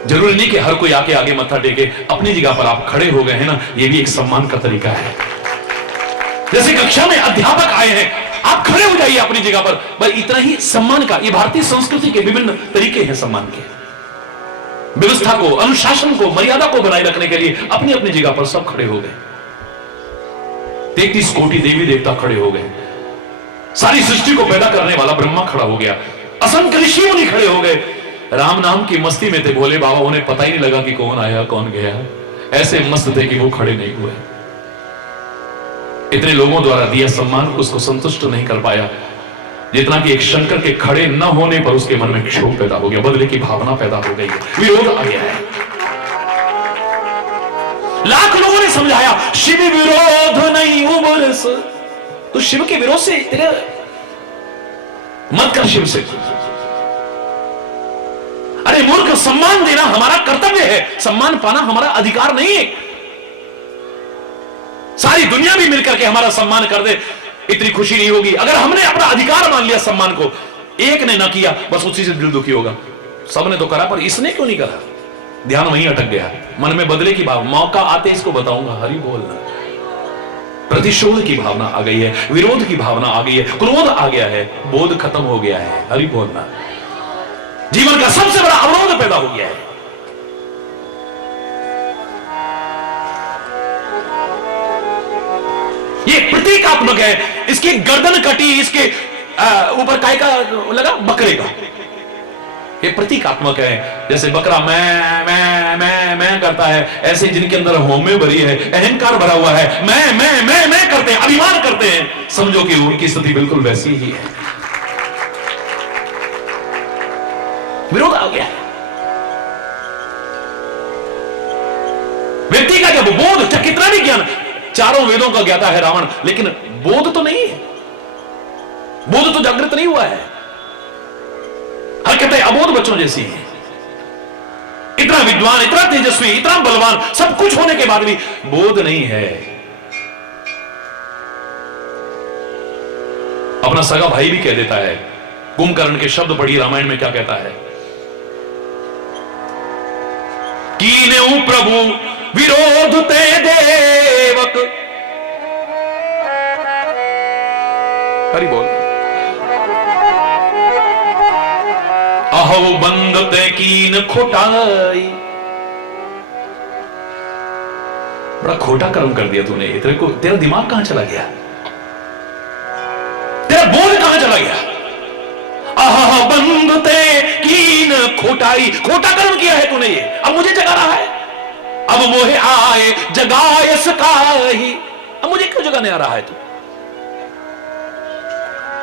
जरूरी नहीं कि हर कोई आके आगे मत्था टेके। अपनी जगह पर आप खड़े हो गए हैं ना, ये भी एक सम्मान का तरीका है। जैसे कक्षा में अध्यापक आए हैं, आप खड़े हो जाइए अपनी जगह पर, बस इतना ही सम्मान का। ये भारतीय संस्कृति के विभिन्न तरीके हैं सम्मान के। व्यवस्था को, अनुशासन को, मर्यादा को बनाए रखने के लिए अपनी अपनी जगह पर सब खड़े हो गए। 33 कोटि देवी देवता खड़े हो गए, सारी सृष्टि को पैदा करने वाला ब्रह्मा खड़ा हो गया, असंख्य ऋषि मुनि खड़े हो गए, राम नाम की मस्ती में थे भोले बाबा, उन्हें पता ही नहीं लगा कि कौन आया कौन गया। ऐसे मस्त थे कि वो खड़े नहीं हुए। इतने लोगों द्वारा दिया सम्मान उसको संतुष्ट नहीं कर पाया, जितना कि एक शंकर के खड़े न होने पर उसके मन में क्षोभ पैदा हो गया, बदले की भावना पैदा हो गई है, विरोध आ गया है। लाख लोगों ने समझाया शिव विरोध नहीं उबरस, तो शिव के विरोध से तेरे मत कर शिव से। अरे मूर्ख, सम्मान देना हमारा कर्तव्य है, सम्मान पाना हमारा अधिकार नहीं है। सारी दुनिया भी मिलकर के हमारा सम्मान कर दे, इतनी खुशी नहीं होगी। अगर हमने अपना अधिकार मान लिया सम्मान को, एक ने ना किया, बस उसी से दिल दुखी होगा। सबने तो करा पर इसने क्यों नहीं करा, ध्यान वहीं अटक गया। मन में बदले की भाव, मौका आते इसको बताऊंगा, हरि बोलना। प्रतिशोध की भावना आ गई है, विरोध की भावना आ गई है, क्रोध आ गया है, बोध खत्म हो गया है, हरि बोलना। जीवन का सबसे बड़ा अवरोध पैदा हो गया है। ये प्रतीकात्मक है, इसकी गर्दन कटी, इसके ऊपर काय का लगा, बकरे का। ये प्रतीकात्मक है। जैसे बकरा मैं करता है, ऐसे जिनके अंदर होमे भरी है, अहंकार भरा हुआ है, मैं करते हैं, अभिमान करते हैं, समझो कि उनकी स्थिति बिल्कुल वैसी ही है। विरोध आ गया। व्यक्ति का जब बोध, चाहे कितना भी ज्ञान, चारों वेदों का ज्ञाता है रावण, लेकिन बोध तो नहीं है, बोध तो जागृत नहीं हुआ है। हरकतें अबोध बच्चों जैसी हैं। इतना विद्वान, इतना तेजस्वी, इतना बलवान, सब कुछ होने के बाद भी बोध नहीं है। अपना सगा भाई भी कह देता है, कुंभकर्ण के शब्द पढ़िए रामायण में क्या कहता है, कीनेऊ प्रभु विरोध ते देवक, हरि बोल, अहो बंद ते कीन खोटाई। बड़ा खोटा कर्म कर दिया तूने, तेरे को, तेरा दिमाग कहां चला गया, तेरा बोध कहां चला गया। अहो बंद ते कीन खोटाई, खोटा कर्म किया है तूने, ये अब मुझे जगा रहा है। अब मोहे आए जगाए सकाही, अब मुझे क्यों जगाने आ रहा है तू।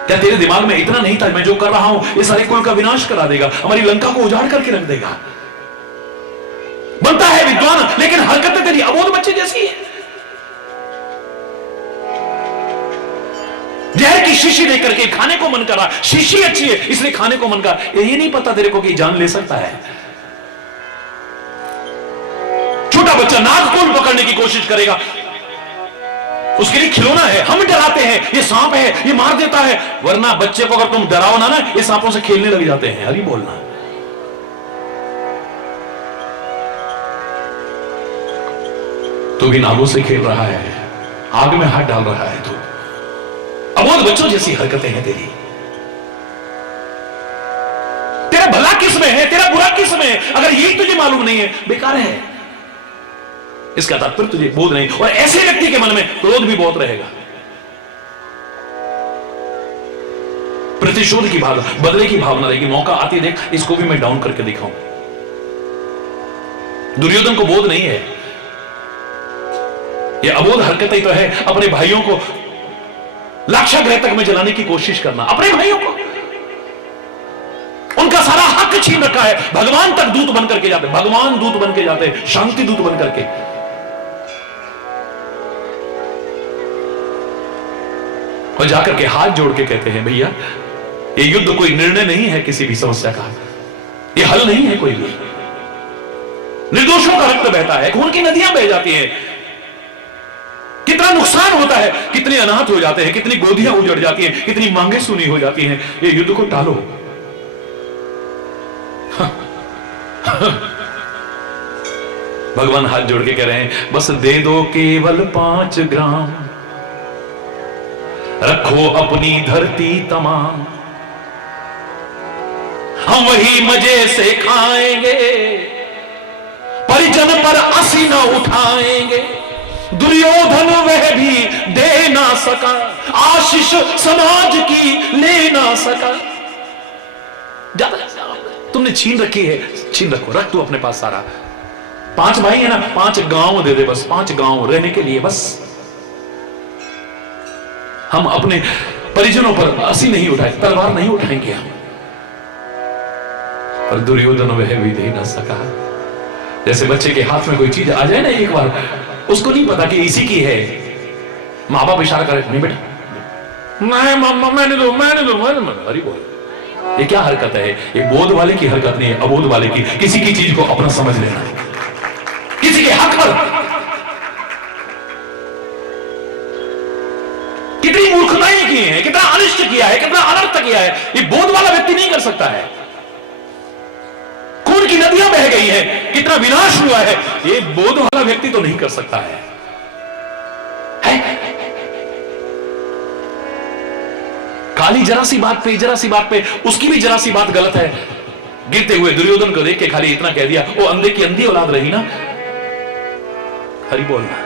क्या तेरे दिमाग में इतना नहीं था, मैं जो कर रहा हूं ये सारे कुल का विनाश करा देगा, हमारी लंका को उजाड़ करके रख देगा। बनता है विद्वान, लेकिन हरकतें तेरी अबोध बच्चे जैसी है। जहर की शीशी देख करके खाने को मन कर रहा, शीशी अच्छी है इसलिए खाने को मन कर, ये नहीं पता तेरे को कि जान ले सकता है। छोटा बच्चा नागपुर पकड़ने की कोशिश करेगा, उसके लिए खिलौना है, हम डराते हैं, ये सांप है, ये मार देता है, वरना बच्चे को अगर तुम डराओ ना, ये सांपों से खेलने लग जाते हैं, हरि बोलना। तू भी नागों से खेल रहा है, आग में हाथ डाल रहा है, तू अबोध बच्चों जैसी हरकतें हैं तेरी। तेरा भला किस में है, तेरा बुरा किस में है, अगर यही तुझे मालूम नहीं है, बेकार है। इसका तात्पर्य तुझे बोध नहीं, और ऐसे व्यक्ति के मन में क्रोध भी बहुत रहेगा, प्रतिशोध की भावना, बदले की भावना रहेगी। मौका आती देख, इसको भी मैं डाउन करके दिखाऊं। दुर्योधन को बोध नहीं है, ये अबोध हरकतें तो है, अपने भाइयों को लाक्षागृह तक में जलाने की कोशिश करना, अपने भाइयों को, उनका सारा हक छीन रखा है। भगवान तक दूत बन करके जाते, भगवान दूत बन के जाते, शांति दूत बन करके। और जाकर के हाथ जोड़ के कहते हैं, भैया ये युद्ध कोई निर्णय नहीं है किसी भी समस्या का, ये हल नहीं है कोई भी। निर्दोषों का रक्त बहता है, खून की नदियां बह जाती हैं, कितना नुकसान होता है, कितने अनाथ हो जाते हैं, कितनी गोदियां उजड़ जाती हैं, कितनी मांगे सुनी हो जाती हैं। ये युद्ध को टालो। भगवान हाथ जोड़ के कह रहे हैं, बस दे दो केवल 5 ग्राम, रखो अपनी धरती तमाम, हम वही मजे से खाएंगे, परिजन पर असी न उठाएंगे। दुर्योधन वह भी दे ना सका, आशीष समाज की ले ना सका। तुमने छीन रखी है, छीन रखो, रख तू अपने पास सारा। 5 भाई है ना, 5 गांव दे दे बस, 5 गांव रहने के लिए बस। हम अपने परिजनों पर असी नहीं उठाए, तलवार नहीं उठाएंगे हम। पर दुर्योधन वह भी दे ना सका। जैसे बच्चे के हाथ में कोई चीज आ जाए ना एक बार, उसको नहीं पता कि इसी की है, माँ बाप इशारा करे, नहीं बेटा नहीं मम्मा मैंने दो। अरे बोल, ये क्या हरकत है? ये बोध वाले की हरकत नहीं है, अबोध वाले की। किसी की चीज को अपना समझ लेना, किसी के हक पर। कितनी मूर्खताएं की है, कितना अनिष्ट किया है, कितना अनर्थ किया है, ये बोध वाला व्यक्ति नहीं कर सकता है। खून की नदियां बह गई है, कितना विनाश हुआ है, ये बोध वाला व्यक्ति तो नहीं कर सकता है। खाली जरा सी बात पे उसकी भी जरा सी बात गलत है। गिरते हुए दुर्योधन को देख के खाली इतना कह दिया, वो अंधे की अंधी औलाद रही ना। हरि बोलना,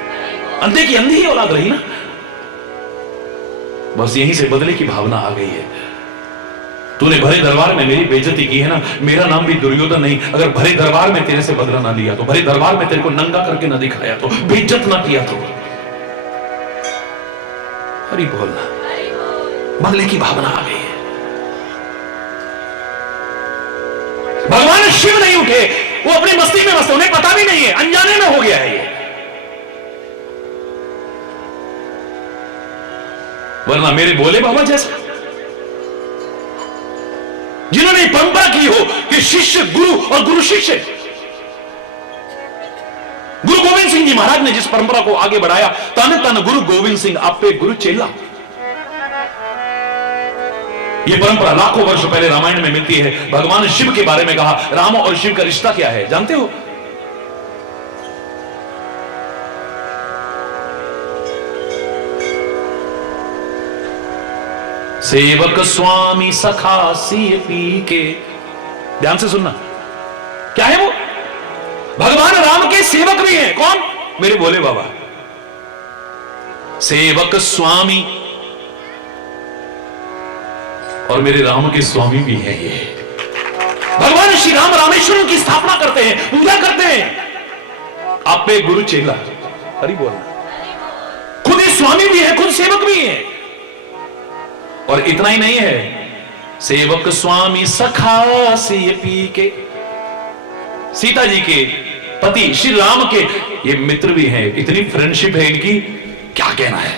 अंधे की अंधी ही औलाद रही ना। बस यहीं से बदले की भावना आ गई है। तूने भरे दरबार में मेरी बेइज्जती की है ना, मेरा नाम भी दुर्योधन नहीं। अगर भरे दरबार में तेरे से बदला ना लिया तो, भरे दरबार में तेरे को नंगा करके ना दिखाया तो, बेइज्जत ना किया तो। हरि बोलना, बदले की भावना आ गई है। भगवान शिव नहीं उठे, वो अपनी मस्ती में मस्त, उन्हें पता भी नहीं है, अनजाने में हो गया है ये। वरना मेरे भोले बाबा जैसा, जिन्होंने परंपरा की हो कि शिष्य गुरु और गुरु शिष्य, गुरु गोविंद सिंह जी महाराज ने जिस परंपरा को आगे बढ़ाया, तन तन गुरु गोविंद सिंह आपे गुरु चेला। यह परंपरा लाखों वर्ष पहले रामायण में मिलती है। भगवान शिव के बारे में कहा, राम और शिव का रिश्ता क्या है जानते हो? सेवक स्वामी सखा सिय पी के। ध्यान से सुनना, क्या है वो? भगवान राम के सेवक भी हैं। कौन? मेरे भोले बाबा। सेवक स्वामी, और मेरे राम के स्वामी भी हैं ये। भगवान श्री राम रामेश्वरम की स्थापना करते हैं, पूजा करते हैं। आप पे गुरु चेला, हरि बोलना। खुद ही स्वामी भी है, खुद सेवक भी है। और इतना ही नहीं है, सेवक स्वामी सखा सिय पी के। सीता जी के पति श्री राम के ये मित्र भी हैं। इतनी फ्रेंडशिप है इनकी, क्या कहना है।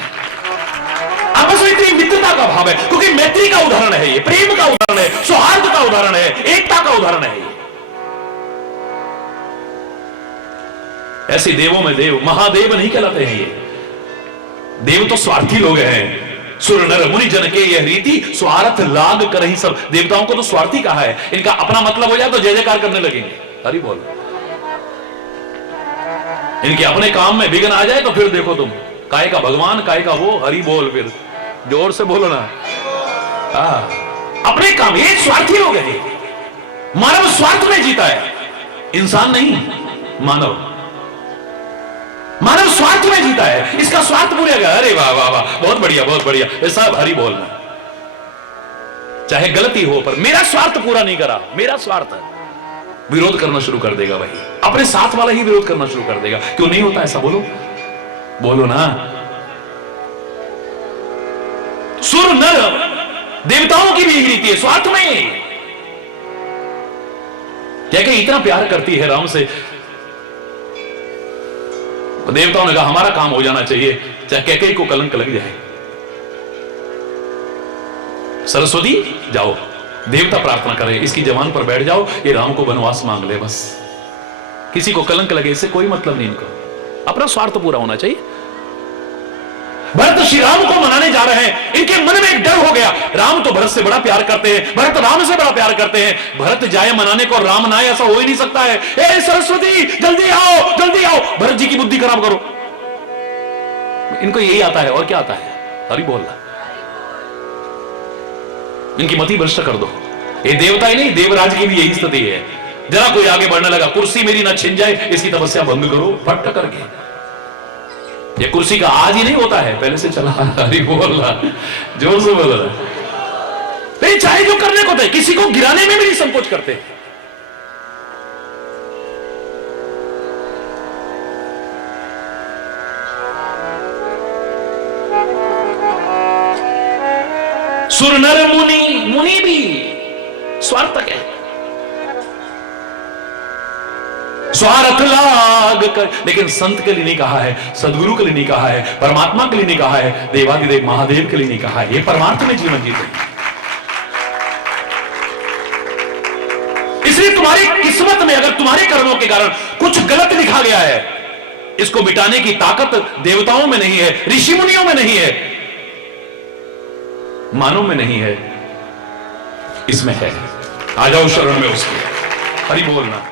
आपस में इतनी मित्रता का भाव है, क्योंकि मैत्री का उदाहरण है ये, प्रेम का उदाहरण है, सौहार्द का उदाहरण है, एकता का उदाहरण है ये। ऐसे देवों में देव, महादेव नहीं कहलाते हैं ये। देव तो स्वार्थी लोग हैं। सुर नर मुनि जन के यह रीति, स्वार्थ लाग कर ही सब। देवताओं को तो स्वार्थी कहा है। इनका अपना मतलब हो जाए तो जय जयकार करने लगेंगे, हरि बोल। इनके अपने काम में विघ्न आ जाए तो फिर देखो तुम, काय का भगवान, काय का वो, हरि बोल। फिर जोर से बोलो ना। अपने काम, ये स्वार्थी लोग हैं। मानव स्वार्थ में जीता है, इंसान नहीं, मानव। मानव स्वार्थ में जीता है, इसका स्वार्थ पूरा गया। अरे वाह वाह वाह, बहुत बढ़िया बहुत बढ़िया, ये सब हरि बोलना। चाहे गलती हो, पर मेरा स्वार्थ पूरा नहीं करा, मेरा स्वार्थ है। विरोध करना शुरू कर देगा वही, अपने साथ वाला ही विरोध करना शुरू कर देगा। क्यों नहीं होता ऐसा? बोलो बोलो ना। सुर नर देवताओं की भी यही रीति है, स्वार्थ में। क्या कि इतना प्यार करती है राम से, देवताओं ने कहा हमारा काम हो जाना चाहिए, चाहे कैकेयी को कलंक लग जाए। सरस्वती जाओ, देवता प्रार्थना करे, इसकी जवान पर बैठ जाओ, ये राम को वनवास मांग ले बस। किसी को कलंक लगे इससे कोई मतलब नहीं इनको, अपना स्वार्थ पूरा होना चाहिए। भरत श्री राम को मनाने जा रहे हैं, इनके मन में एक डर हो गया। राम तो भरत से बड़ा प्यार करते हैं, भरत राम से बड़ा प्यार करते हैं। भरत जाए मनाने को, राम ना आए, ऐसा हो ही नहीं सकता है। ए सरस्वती जल्दी आओ, जल्दी आओ, भरत जी की बुद्धि खराब करो। इनको यही आता है, और क्या आता है? हरि बोलना। इनकी मति भ्रष्ट कर दो। ये देवता ही नहीं, देवराज की भी यही स्थिति है। जरा कोई आगे बढ़ने लगा, कुर्सी मेरी ना छिन जाए, इसकी तपस्या बंद करो, फट करके। ये कुर्सी का आज ही नहीं होता है, पहले से चला। हरि बोलना, जोर से बोलना। चाहे जो करने को थे, किसी को गिराने में भी नहीं संकोच करते। सुर नर मुनि, मुनि भी स्वार्थक है, स्वार्थ लाग कर, लेकिन संत के लिए नहीं कहा है, सदगुरु के लिए नहीं कहा है, परमात्मा के लिए नहीं कहा है, देवादिदेव महादेव के लिए नहीं कहा है। ये परमार्थ में जीवन जीते। इसलिए तुम्हारी किस्मत में अगर तुम्हारे कर्मों के कारण कुछ गलत लिखा गया है, इसको मिटाने की ताकत देवताओं में नहीं है, ऋषि मुनियों में नहीं है, मानव में नहीं है, इसमें है। आ जाओ शरण में उसके। हरि बोलना।